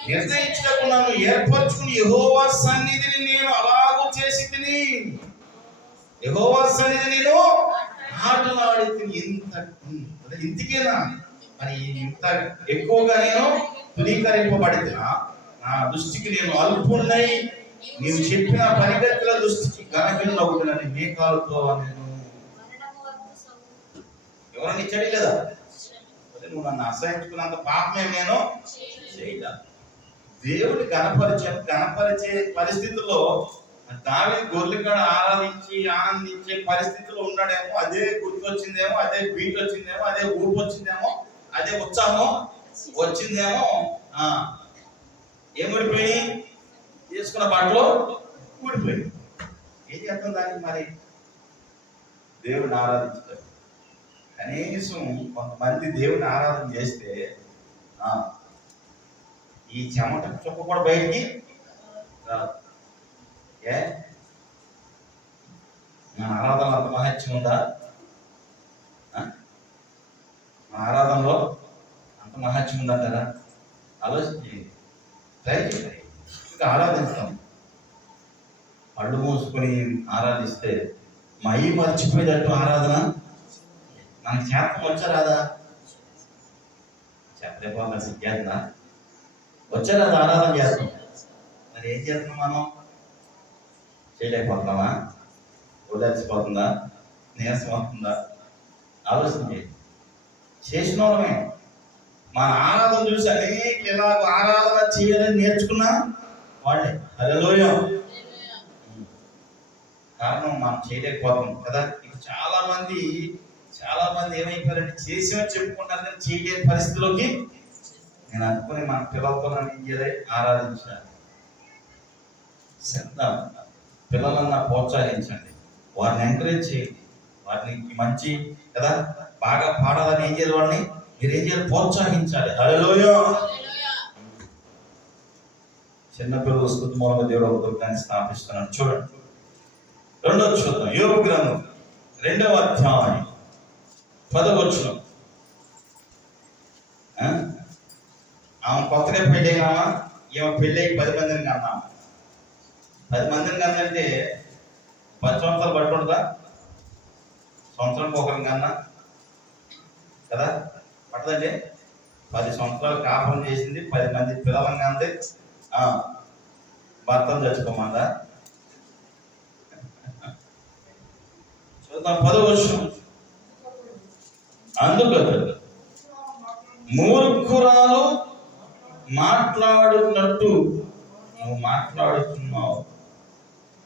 నిర్ణయించడానికి నన్ను ఏర్పరచుకుని యెహోవా సన్నిధిని నేను అలాగూ చేసి తిని, యెహోవా సన్నిధి నేను ఆటలాడి తిని. ఇంతకేనా మరి ఇంత ఎక్కువగా నేను తునీకరింపబడినా నా దృష్టికి నేను అల్పున్నై, నీవు చెప్పిన పరిగెత్తుల దృష్టికి ఘనహీనుడవుతున్నాను. మేకాలతో నేను ఎవరన్నా ఇచ్చాడు లేదా? నువ్వు నన్ను అసహించుకున్నంత పాపమే నేను చేయలేదు. దేవుని కనపరిచే పరిస్థితుల్లో దావీదు గొర్రెల కాడ ఆరాధించి ఆనందించే పరిస్థితిలో ఉన్నాడేమో, అదే గుర్తు వచ్చిందేమో, అదే బీట్ వచ్చిందేమో, అదే ఊపు వచ్చిందేమో, అదే ఉత్సాహం వచ్చిందేమో. ఏమిడిపోయి తీసుకున్న బట్టలు ఊడిపోయి. ఏం చేస్తాం దానికి? మరి దేవుడిని ఆరాధించారు. కనీసం కొంతమంది దేవుని ఆరాధన చేస్తే ఈ చెమట చుక్క కూడా బయటికి రాదు. నా ఆరాధన అంత మహత్యం ఉందా? ఆరాధనలో అంత మహత్యం ఉందంటారా? ఆలోచించి ట్రై చేయండి. ఇంకా ఆరాధిస్తాం, కళ్ళు మూసుకొని ఆరాధిస్తే మై మర్చిపోయేటట్టు ఆరాధన మనకి చేతం వచ్చా రాదా? చెప్పలేకపోతే సిగ్గేస్తుందా? వచ్చా రాదా? ఆరాధన చేస్తాం, మరి ఏం చేస్తున్నాం మనం? చేయలేకపోతున్నామా? వదిలేసిపోతుందా? నీరసం అవుతుందా? ఆలోచించి చేసిన వాళ్ళమే. మన ఆరాధన చూసి అనేక ఇలా ఆరాధన చేయాలని నేర్చుకున్నా వాళ్ళే. హల్లెలూయా. కారణం మనం చేయలేకపోతున్నాం కదా. ఇక చాలా మంది ఏమైపోయారంటే చేసామని చెప్పుకుంటారు కానీ చేయలేని పరిస్థితిలోకి. నేను అనుకుని మన పిల్లలతో నన్ను ఏం చేయాలి? ఆరాధించాలి. చేద్దాం. పిల్లలన్నా ప్రోత్సహించండి, వారిని ఎంకరేజ్ చేయండి, వారిని మంచి కదా బాగా పాడాలని ఏం చేయాలి? వాళ్ళని మీరు ఏం చేయాలి? ప్రోత్సహించాలి. హల్లెలూయా. చిన్నపిల్లల స్తుతి మూలంగా దేవుడు ఒక దుర్గాన్ని స్థాపిస్తున్నాడు. చూడండి, రెండవ చూద్దాం. యోబు గ్రంథం 2వ అధ్యాయం 10వ వచనం. ఆమె కొత్తగా పెళ్ళైనామా? ఈమె పెళ్ళై 10 మందిని కన్నామా? 10 మందిని కన్నంటే 10 సంవత్సరాలు బట్టి ఉంటుందా? సంవత్సరానికి ఒకరిని కన్నా కదా పట్టదండి. 10 సంవత్సరాలు కాపురం చేసింది, 10 మంది పిల్లలను కంది, భర్తను చచ్చిపోమందా? చూద్దాం 10వ వచనం. అందుకని మూర్ఖురాలు మాట్లాడుతున్నట్టు నువ్వు మాట్లాడుతున్నావు.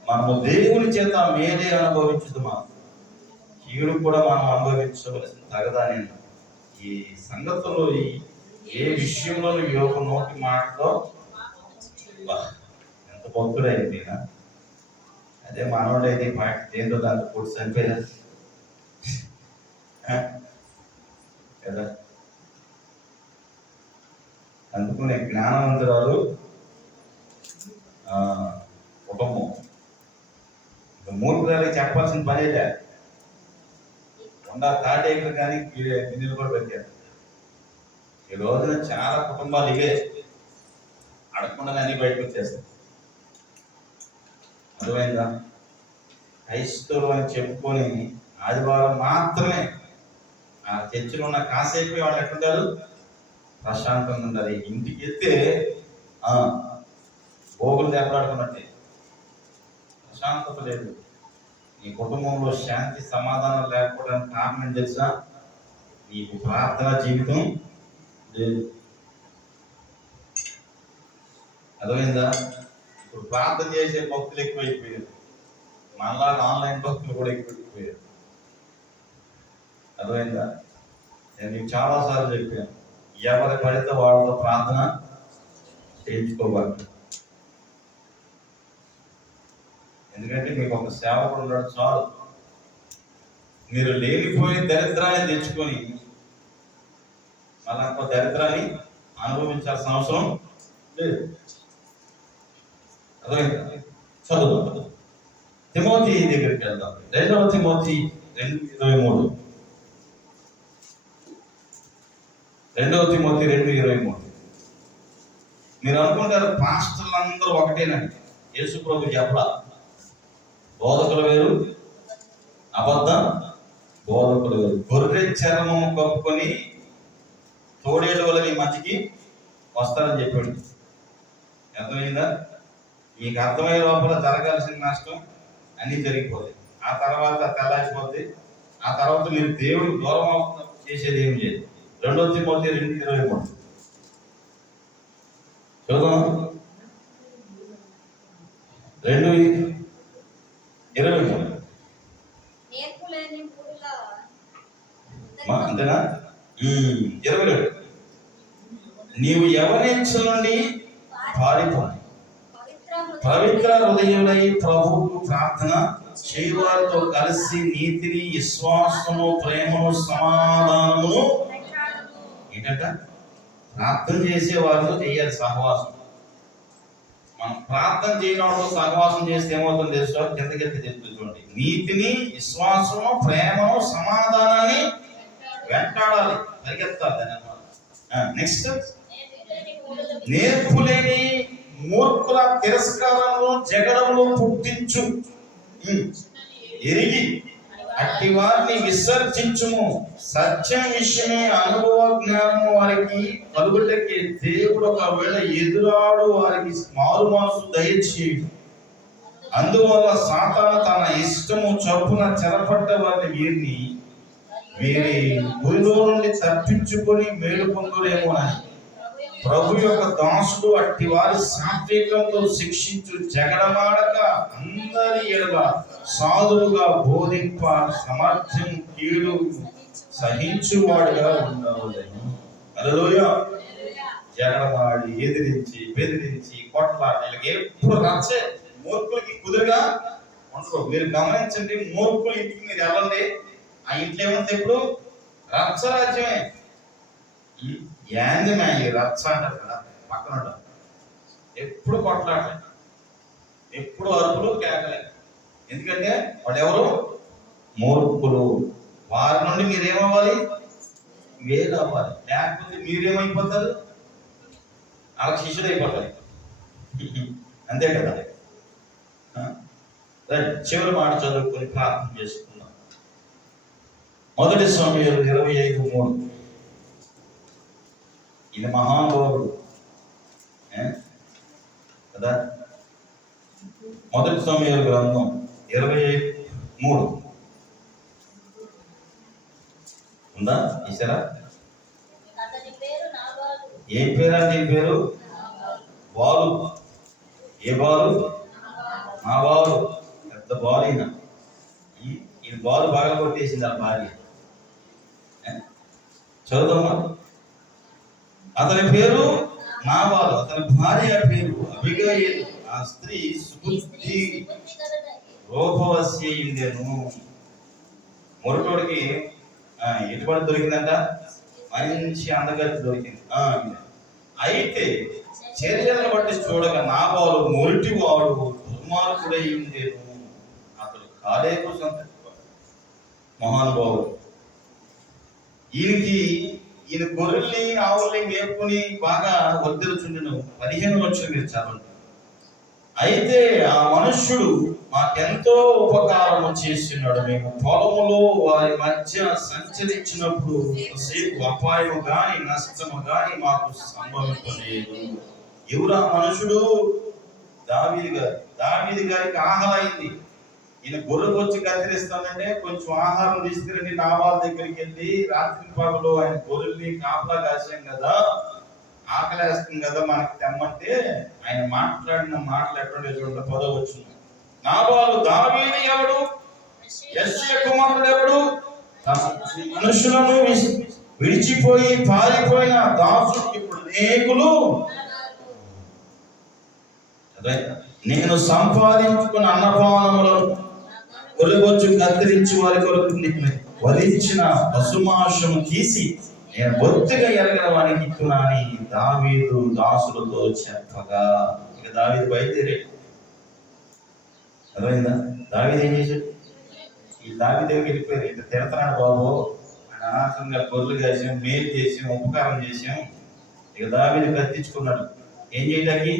మనము దేవుని చేత మేలే అనుభవించుదుమా, కీడు కూడా మనం అనుభవించవలసిన తగదా? నేను ఈ సంగతులు ఏ విషయంలో యోగ నోటి మాటలో ఎంత భక్తుడైంది. అదే మనోడైతే పాటి దేంతో దాంట్లో పొడి చనిపోయా కదా. అందుకునే జ్ఞానవంతురాలు కుటుంబం. మూర్ఖురాలకి చెప్పాల్సిన పనే లేదు. తాటేకులు కానీ గిన్నెలు కూడా పెట్టారు. ఈ రోజున చాలా కుటుంబాలు ఇవే అడగకుండా అన్ని బయటకు వచ్చేస్తాయి. అర్థమైందా? క్రైస్తవులు అని చెప్పుకొని ఆదివారం మాత్రమే ఆ చర్చిలో ఉన్న కాసేపు వాళ్ళు ఎట్లుంటారు? ప్రశాంతంగా ఉండాలి. ఇంటికి వెళ్తే గోగులు దెబ్బలాడుకున్నట్టే, ప్రశాంతత లేదు. నీ కుటుంబంలో శాంతి సమాధానం లేకపోవడానికి కారణం తెలుసా? నీకు ప్రార్థనా జీవితం లేదు. అర్థమైందా? ఇప్పుడు ప్రార్థన చేసే భక్తులు ఎక్కువైపోయారు, మళ్ళా ఆన్లైన్ భక్తులు కూడా ఎక్కువైపోయారు. అర్థమైందా? నేను మీకు చాలాసార్లు చెప్పాను, ఎవరి పడితే వాళ్ళతో ప్రార్థన చేయించుకోవాలి. ఎందుకంటే మీకు ఒక సేవకుడు ఉన్నాడు చాలు. మీరు లేనిపోయిన దరిద్రాన్ని తెచ్చుకొని మళ్ళా ఇంకో దరిద్రాన్ని అనుభవించాల్సిన అవసరం లేదు. అర్థమైందా? చదువు తిమోతి దగ్గరికి వెళ్దాం. 2వ తిమోతి 2:23. 2వ తిమోతి 2:23. మీరు అనుకుంటారు పాస్టర్లు అందరూ ఒకటేనండి. యేసు ప్రభు చెప్పలా, బోధకులు వేరు, అబద్ధ బోధకులు వేరు. గొర్రె చర్మము కప్పుకొని తోడేళ్ళ వల్ల మీ మధ్యకి వస్తారని చెప్పాడు. అర్థమైందా? మీకు అర్థమయ్యే లోపల జరగాల్సిన నష్టం అన్నీ జరిగిపోతాయి. ఆ తర్వాత తెల్లారిపోద్ది. ఆ తర్వాత మీరు దేవుడు దూరం చేసేది ఏం లేదు. 2వ తిమోతి 2:23 చూద్దాం. 2:23 అంతేనా? 22 నీవు యవనేచ్ఛల నుండి పారిపో, పవిత్ర హృదయులై ప్రభువుకు ప్రార్థన చేయువారితో కలిసి నీతిని, విశ్వాసము, ప్రేమను, సమాధానమును ఏంటంట ప్రార్థన చేసే వారితో చేయాలి సహవాసం. మనం ప్రార్థన చేయడం వాళ్ళతో సహవాసం చేస్తే ఏమవుతుంది తెలుసా? కిందకెత్తి చెప్తుంది. నీతిని, విశ్వాసము, ప్రేమను, సమాధానాన్ని వెంటాడాలి. పరిగెత్తాలి దాని అన్నమాట. నెక్స్ట్, నేర్పులేని మూర్ఖుల తిరస్కారంలో జగడంలో పుట్టించు ఎరిగి అట్టి వారిని విసర్జించుము. సత్యం విషయమే అనుభవ జ్ఞానము వారికి కలుగుటకి దేవుడు ఒకవేళ ఎదురాడు వారికి మారు మనసు దయచేయు. అందువల్ల సాతాను తన ఇష్టము చొప్పున చెరపడ్డ వారిని వీరి గురిలో నుండి తప్పించుకొని మేలు పొందురేమోనని ప్రభు యొక్క దాసుడు అట్టి వారి సాత్వికంతో శిక్షించు, జగడమాడక అందరి ఎడల సాధువుగా బోధింప సమర్థం కీడు సహించువాడుగా ఉండవలెను. హల్లెలూయా. జగడమాడి ఎదిరించి బెదిరించి కొట్లాటలకి ఎప్పుడు రచ్చే. మూర్ఖులకి కుదురుగా ఉండరు. మీరు గమనించండి, మూర్ఖుల ఇంటికి మీరు వెళ్ళండి, ఆ ఇంట్లో ఏమంటే ఇప్పుడు రచ్చరాజ్యమే. ఏంది మా ఈ రచ్చ అంటారు కదా పక్కన ఉంటారు. ఎప్పుడు కొట్లాట, ఎప్పుడు అరుపులు కేకలే. ఎందుకంటే వాళ్ళు ఎవరు? మూర్ఖులు. వారి నుండి మీరేమవ్వాలి? వేరు అవ్వాలి. లేకపోతే మీరేమైపోతారు? వాళ్ళకి శిష్యుడు అయిపోతారు. అంతే కదా. చివరి మాట చదువుకొని ప్రార్థన చేసుకుందాం. 1 సమూయేలు 25:3. ఇది మహానుభావుడు కదా. 1 సమూయేలు గ్రంథం 25:3 ఉందా? ఈసారా ఏ పేరు అంటే ఈ పేరు? బాలు. ఏ బాలు? నా బాలు. పెద్ద బాలు ఈయన. ఈ బాలు బాగా కొట్టేసింది ఆ భార్య. చదువుదామా? అతని పేరు నాబాలు, అతని భార్య పేరు అబిగయీలు. ఆ స్త్రీ సుబుద్ధి రూపవతి అయిందెను. మొరటోడికి ఎటువంటి దొరికిందంట? మంచి అందగతి దొరికింది. అయితే చర్యలను బట్టి చూడగా నాబాలు మొరటివాడు దుర్మార్గుడై ఉండేను. అతడు కాలేబు సంతతివాడు, మహానుభావుడు. ఈయన గొర్రెల్ని ఆవుల్ని మేపుకుని బాగా వర్ధిల్లుచుండెను. 15 వచ్చును మీరు చదవండి. అయితే ఆ మనుష్యుడు మాకెంతో ఉపకారము చేస్తున్నాడు. మేము పొలములో వారి మధ్య సంచరించినప్పుడు సేపు అపాయము గాని నష్టము గాని మాకు సంభవించలేదు. ఎవరు ఆ మనుషుడు? దావీదు గారికి ఆకలైంది. ఈయన గొర్రెకు వచ్చి కత్తిరిస్తానంటే కొంచెం ఆహారం తీసుకురండి. నాబాలు దగ్గరికి వెళ్ళి రాత్రి పగలు ఆయన గొర్రెల్ని కాపలా కాసాం కదా, ఆకలేస్తుంది కదా మనకి తెమ్మంటే ఆయన మాట్లాడిన మాటలు ఎటువంటి చూడండి. 10వ వచనం. నాబాలు దావీదు ఎవడు? యెష్షయి కుమారుడు ఎవడు? మనుషులను విడిచిపోయి పారిపోయిన దాసుడు ఇప్పుడు అనేకులు. నేను సంపాదించుకున్న అన్నపానములను గొర్రెబొచ్చు కత్తిరించి వారి కొరకు వధించిన పశుమాంసము తీసి నేను బొత్తిగా ఎరగని వానికి ఇస్తున్నాని దావీదు దాసులతో చెప్పగా, ఇక దావీదు బయలుదేరాడు. అర్థమైందా? దావీదు ఏం చేశాడు? ఈ దావీదు దగ్గరికి వెళ్ళిపోయారు. ఇక తిడతాడు, బాబు అనాథంగా గొర్రెలు కాసాం, మేలు చేసాం, ఉపకారం చేసాం. ఇక దావీదు కత్తించుకున్నాడు. ఏం చేయడానికి?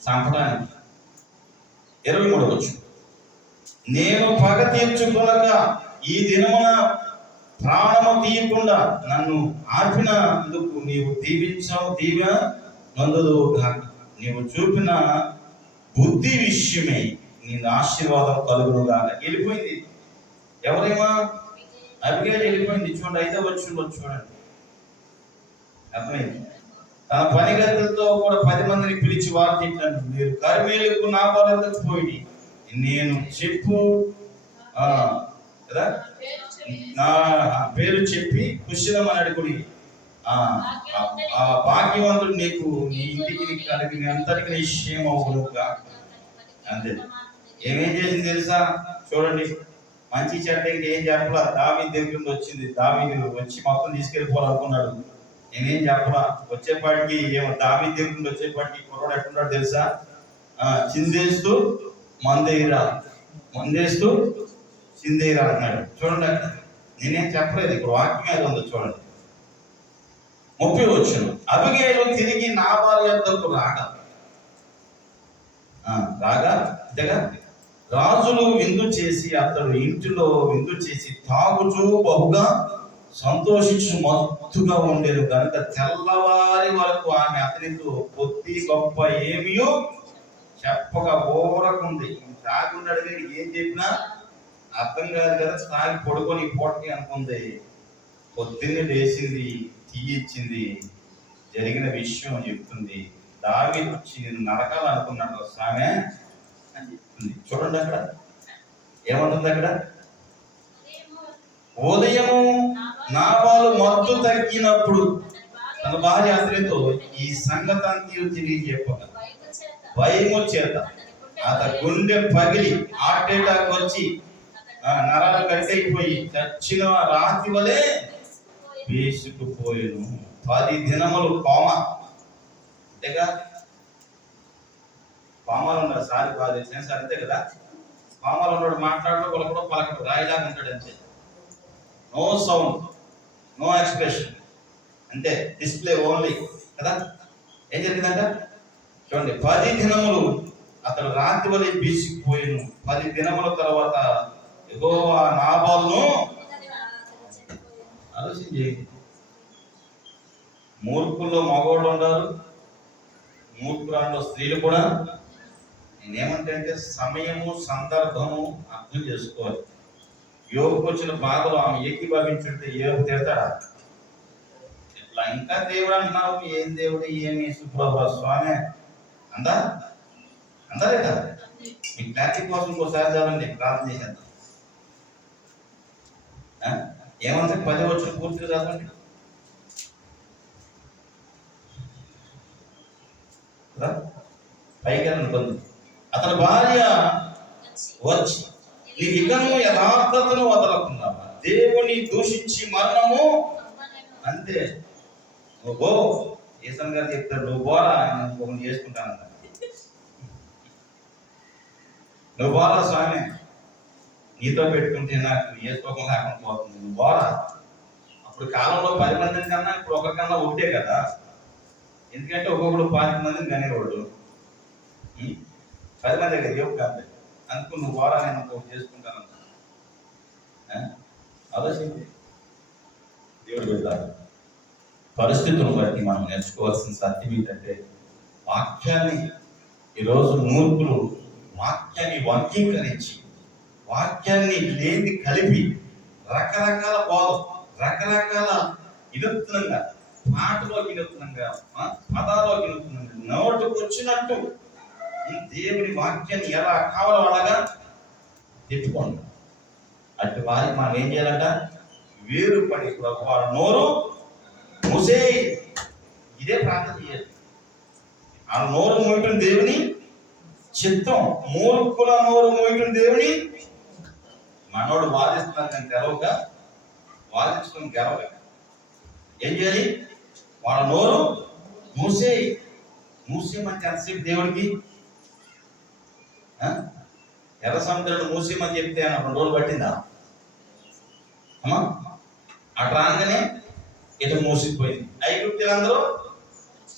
చంపడానికి. 23వ వచనం. నేను పగ తీర్చుకొనక ఈ దినమున ప్రాణము తీయకుండా నన్ను ఆపినందుకు నీవు నందుదు కాక. నీవు చూపిన బుద్ధి విషయమై నేను ఆశీర్వాదం కలుగును గాక. వెళ్ళిపోయింది. ఎవరేమో? అబిగయీలు వెళ్ళిపోయింది. చూడండి 5వ వచనంలో చూడండి. అర్థమైంది. తన పనిగతులతో కూడా 10 మందిని పిలిచి వారు తిట్టాను. మీరు కర్మేలుకు నాబాలు పోయి నేను చెప్పు కదా నా పేరు చెప్పి కుశలమని అడుగుడి. ఆ భాగ్యవంతుడు నీకు నీ ఇంటికి కలిగిన అంతటికి నిశ్చయమవునుగా. అంతే. ఏమేం చేసింది తెలుసా? చూడండి, మంచి చెడ్డకి ఏం చెప్పలా. దావీదు దగ్గర వచ్చింది. దావీదు వచ్చి మొత్తం తీసుకెళ్ళిపోవాలనుకున్నాడు. నేనేం చెప్పలా. వచ్చేపాటికి దావీదు దగ్గర వచ్చేపాటికి కుర్రాడు ఎట్టున్నాడు తెలుసా? చిందేస్తూ మందేరా, మందేస్తూ చిందేరా అన్నాడు. చూడండి, నేనేం చెప్పలేదు, ఇప్పుడు వాక్యం మీద ఉంది చూడండి. 30 వచ్చును. అబిగయీలు తిరిగి నాబాలు యొద్దకు రాగా అంతేగా, రాజులు విందు చేసి అతడు ఇంటిలో విందు చేసి తాగుచూ బహుగా సంతోషించు మత్తుగా ఉండేది కనుక తెల్లవారి వరకు ఆమె అతనితో కొద్ది గొప్ప ఏమియో చెప్పక ఊరకుంది. తాగున్నాడు కానీ ఏం చెప్పినా అర్థం కాదు కదా, తాగి పడుకొని పోటీ అనుకుంది. పొద్దున్నే లేచింది, టీ ఇచ్చింది, జరిగిన విషయం చెప్తుంది. దావీదు వచ్చి నేను నరకాలనుకున్నాడు స్వామి అని చెప్తుంది. చూడండి అక్కడ ఏమంటుంది, అక్కడ ఉదయము నాబాలు మత్తు తగ్గినప్పుడు తన భార్య అతనితో ఈ సంగతి అంతా తిరిగి చెప్పక భయము చేత అతని గుండె పగిలి హార్ట్ అటాక్ వచ్చి నరాలు కట్టయిపోయి చచ్చిన రాతి వలె వేసుకుపోయాను. 10 దినములు కోమ. అంతేగా, కోమలు ఉన్నారు సారి బాగా సార్, అంతే కదా. కోమలు ఉన్నాడు, మాట్లాడడం కూడా పలకడు, రాయిలాగా ఉంటాడు అంతే. నో సౌండ్, నో ఎక్స్ప్రెషన్, అంతే, డిస్ప్లే ఓన్లీ కదా. ఏం జరిగిందంట చూడండి, 10 దినములు అతడు రాత్రి వలె బీసిపోయాను. 10 దినముల తర్వాత యెహోవా నాబాలును ఆలోచించి, మూర్ఖుల్లో మగవాళ్ళు ఉన్నారు, మూర్ఖురాల్లో స్త్రీలు కూడా. నేనేమంటే సమయము సందర్భము అర్థం చేసుకోవాలి. యోగుకు వచ్చిన బాధలు ఆమె ఏకీభవించుంటే యోగు తిడతాడా? ఇట్లా ఇంకా దేవుడు అంటున్నావు, ఏం దేవుడు, ఏమి సుప్రభా స్వామి అందా లేదా? మీ క్లారిటీ కోసం ఇంకోసారి చదవండి, ప్రార్థన చేసేద్దాం. ఏమంటే 10 వచ్చిన పూర్తిగా చదవండి. పైకి అనుకుంది. అతని భార్య వచ్చి నీ ఇకను యథార్థతను వదలకున్నావా, దేవుని దూషించి మరణము అంతే. నువ్వు ఏసన్ గారు చెప్తాడు, నువ్వు బోరా నేను చేసుకుంటాను, నువ్వు బోరా స్వామి, నీతో పెట్టుకుంటే నాకు చేసుకోకం లేకుండా పోతుంది, నువ్వు బోరా. అప్పుడు కాలంలో 10 మందిని కన్నా ఇప్పుడు ఒకరికన్నా ఒకటే కదా, ఎందుకంటే ఒక్కొక్కడు 5 మందిని కనేవాడు, 10 మంది కదా యోగ కాదు. అందుకు నువ్వు బోరా నేను చేసుకుంటాను. ఆలోచించి దేవుడు పెడతాడు. పరిస్థితులను బట్టి మనం నేర్చుకోవాల్సిన సత్యం ఏంటంటే, వాక్యాన్ని ఈరోజు మూర్ఖులు వాక్యాన్ని వర్గీకరించి వాక్యాన్ని లేని కలిపి రకరకాల బోధ, రకరకాల వినూత్నంగా, మాటలో వినూత్నంగా, పదాలో వినూత్నంగా, నోటుకు వచ్చినట్టు దేవుని వాక్యాన్ని ఎలా కావాలో అలాగా తిప్పుకోండి. అటు వారికి మనం ఏం చేయాలంట, వేరుపడి వాడు నోరు మూసే, ఇదే ప్రార్థన చేయాలి. ఆ నోరు మోయటం దేవుని చిత్తం, మూర్ఖుల నోరు మోయటం దేవుని. మనోడు వాదిస్తున్నాడు కానీ గెలవగా, వాదించడం గెలవగా ఏం చేయాలి, వాళ్ళ నోరు మూసేయమంటే ఎంతసేపు దేవుడికి. ఎర్ర సముద్రాన్ని మూసేయమని చెప్తే 2 రోజులు పట్టిందా అమ్మా? అటు రాగానే ఇటు మూసిపోయింది. ఐగుప్తులందరూ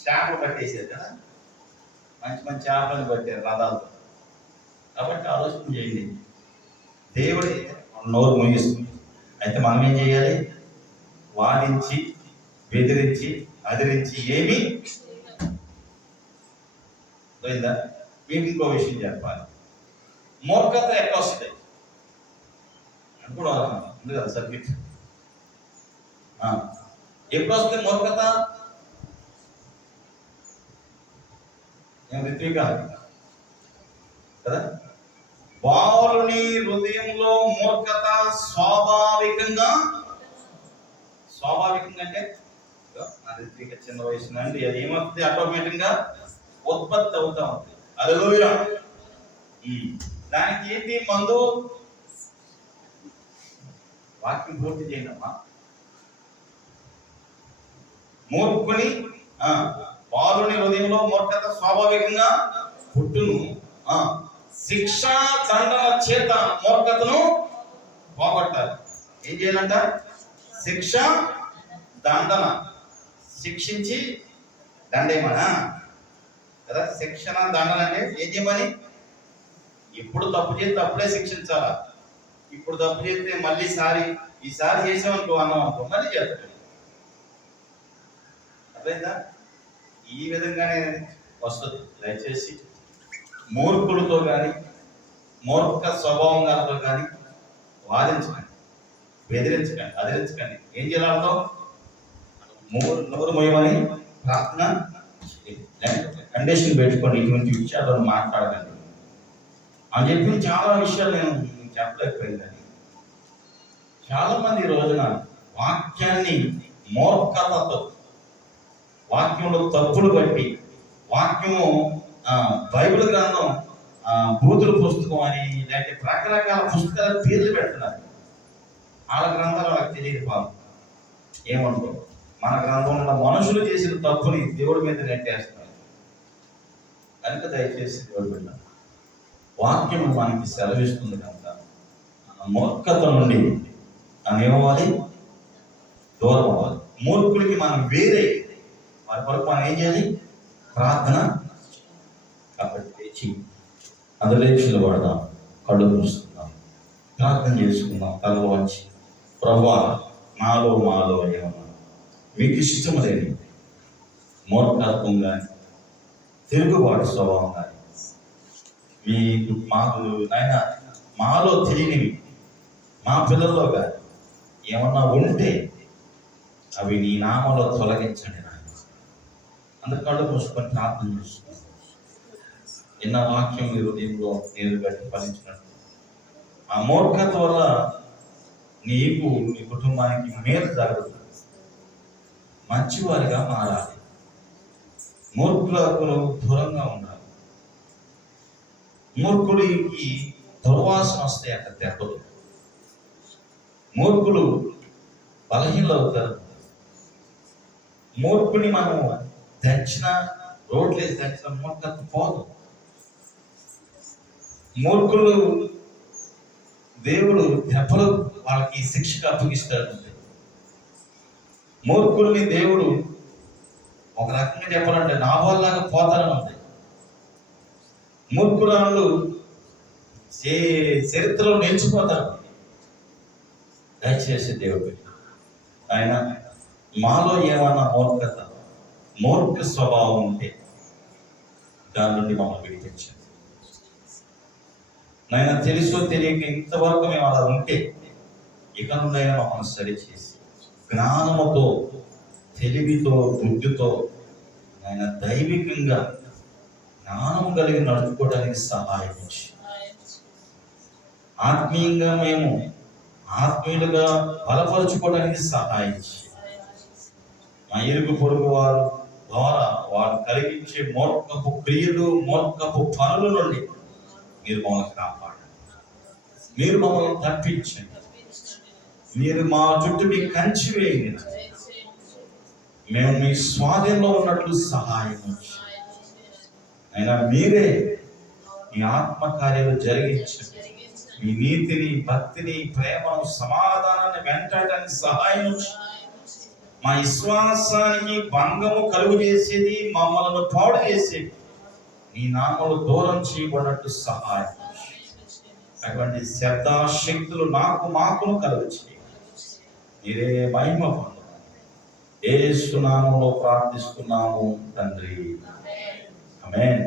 చేపలు పట్టేసారు కదా, మంచి మంచి చేపలను పట్టారు రథాలతో. కాబట్టి ఆలోచన చేయండి, దేవుడి నోరు ముగిస్తుంది. అయితే మనం ఏం చేయాలి, వాదించి బెదిరించి అదిరించి ఏమి పోయిందా. మీకు ఇంకో విషయం చెప్పాలి, మూర్ఖత ఎట్లా వస్తుంది అనుకో ఉంది కదా సబ్జెక్ట్. ఎప్పుడు వస్తుంది మూర్ఖత? ఋత్విక కదా, బాలుని హృదయంలో మూర్ఖత స్వాభావికంగా అంటే ఋత్విక చిన్న వయసు నుండి అది ఏమవుతుంది, ఆటోమేటిక్ గా ఉత్పత్తి అవుతా ఉంది. హల్లెలూయా. దానికి ఏంటి మందు? వాక్యం పూర్తి చేయండి అమ్మా. మూర్ఖుని బాలుని హృదయంలో మూర్ఖత స్వాభావికంగా పుట్టును, శిక్షా దండన చేత మూర్ఖతను పోగొట్టాలి. ఏం చేయాలంట? శిక్ష, దండన. శిక్షించి దండేమనా కదా. శిక్షణ, దండన అంటే ఏం చేయమని? ఇప్పుడు తప్పు చేస్తే అప్పుడే శిక్షించాలా. ఇప్పుడు తప్పు చేస్తే మళ్ళీ ఈసారి చేసామనుకో అన్నాం అనుకో మళ్ళీ చేస్తాం. అర్థమైందా? ఈ విధంగానే వస్తుంది. దయచేసి మూర్ఖులతో కానీ మూర్ఖ స్వభావం గారితో కానీ వాదించకండి, బెదిరించకండి, అదిరించకండి. ఏం చేయాలతో? నోరు మోయమని ప్రార్థన కండిషన్ పెట్టుకోండి. ఇటువంటి విషయాలను మాట్లాడకండి అని చెప్పి చాలా విషయాలు నేను చెప్పలేకపోయిందని. చాలా మంది ఈ రోజున వాక్యాన్ని మూర్ఖతతో, వాక్యంలో తప్పులు బట్టి, వాక్యము బైబిల్ గ్రంథం బూతుల పుస్తకం అని ఇలాంటి రకరకాల పుస్తకాల పేర్లు పెడుతున్నారు. వాళ్ళ గ్రంథాలు వాళ్ళకి తెలియదు పాపం. ఏమంటారు? మన గ్రంథంలో మనుషులు చేసిన తప్పుని దేవుడి మీద నెట్టేస్తున్నారు. కనుక దయచేసి దేవుడి బిడ్డ, వాక్యం మనకి సెలవిస్తుంది కనుక మూర్ఖత నుండి ఏమవ్వాలి? దూరం అవ్వాలి. మూర్ఖుడికి మనం వేరే వారి కొరకు మనం ఏం చేయాలి? ప్రార్థన. కాబట్టి లేచి అదలేక్షలు పడదాం, కళ్ళు మూసుకుందాం, ప్రార్థన చేసుకుందాం. తల వచ్చి, ప్రభువా మాలో ఏమన్నా మీకు ఇష్టం లేని మూర్ఖత్వం కానీ తిరుగుబాటు స్వభావం కానీ మాలో తెలియనివి మా పిల్లల్లో కానీ ఏమన్నా ఉంటే అవి నీ నామలో తొలగించండి నాయన. అందరు కళ్ళు మూసుకొని ప్రార్థన చేస్తున్నాను. ఎన్న వాక్యం మీరు దీనిలో నీరు బట్టి ఫలించినట్టు ఆ మూర్ఖత వల్ల నీకు, నీ కుటుంబానికి మేలు జరుగుతుంది. మంచివారిగా మారాలి. మూర్ఖులకు దూరంగా ఉండాలి. మూర్ఖుడికి దుర్వాసన వస్తాయి అక్కడ దెబ్బలు. మూర్ఖులు బలహీనలు అవుతారు. మూర్ఖుని మనం దంచిన, రోడ్లేసి దంచిన మూర్ఖత్వం పోదు. మూర్ఖులు దేవుడు దెబ్బలు వాళ్ళకి శిక్షకు అప్పగిస్తాడు. మూర్ఖుల్ని దేవుడు ఒక రకంగా చెప్పాలంటే నాబాల్లాగా పోతారని ఉంది. మూర్ఖురాళ్ళు చరిత్రలో నిలిచిపోతారు. దయచేసి దేవుడు ఆయన మాలో ఏమన్నా మూర్ఖ స్వభావం ఉంటే దాని నుండి మమ్మల్ని విడిపించండి నాయన. తెలుసో తెలియక ఇంతవరకు మేము అలా ఉంటే ఇక నుండైనా మమ్మల్ని సరిచేసి జ్ఞానముతో, తెలివితో, బుద్ధితో ఆయన దైవికంగా జ్ఞానం కలిగి నడుచుకోవడానికి సహాయం ఇచ్చి, ఆత్మీయంగా మేము ఆత్మీయులుగా బలపరుచుకోవడానికి సహాయం ఇచ్చి, మా ఇరుగు పొరుగు వారు ద్వారా వారు కలిగించే మూర్ఖపు క్రియలు, మూర్ఖపు పనుల నుండి మీరు మమ్మల్ని కాపాడండి. మీరు మమ్మల్ని తప్పించండి. మీరు మా చుట్టూ మీ కంచి వేయండి. మేము మీ స్వాధీనంలో ఉన్నట్లు సహాయం అయినా మీరే మీ ఆత్మకార్యాలు జరిగించండి. మీ నీతిని, భక్తిని, ప్రేమను, సమాధానాన్ని వెంటాడడానికి సహాయం. మా విశ్వాసానికి భంగము కలుగు చేసేది, మమ్మల్ని పాడు చేసేది నీ నామములు దూరం చేయబడినట్టు సహాయం. అటువంటి శబ్దాశక్తులు మాకును కలుగు చేయండి. మీరే మహిమ పొందాలి. యేసు నామములో ప్రార్థిస్తున్నాము తండ్రి. ఆమేన్.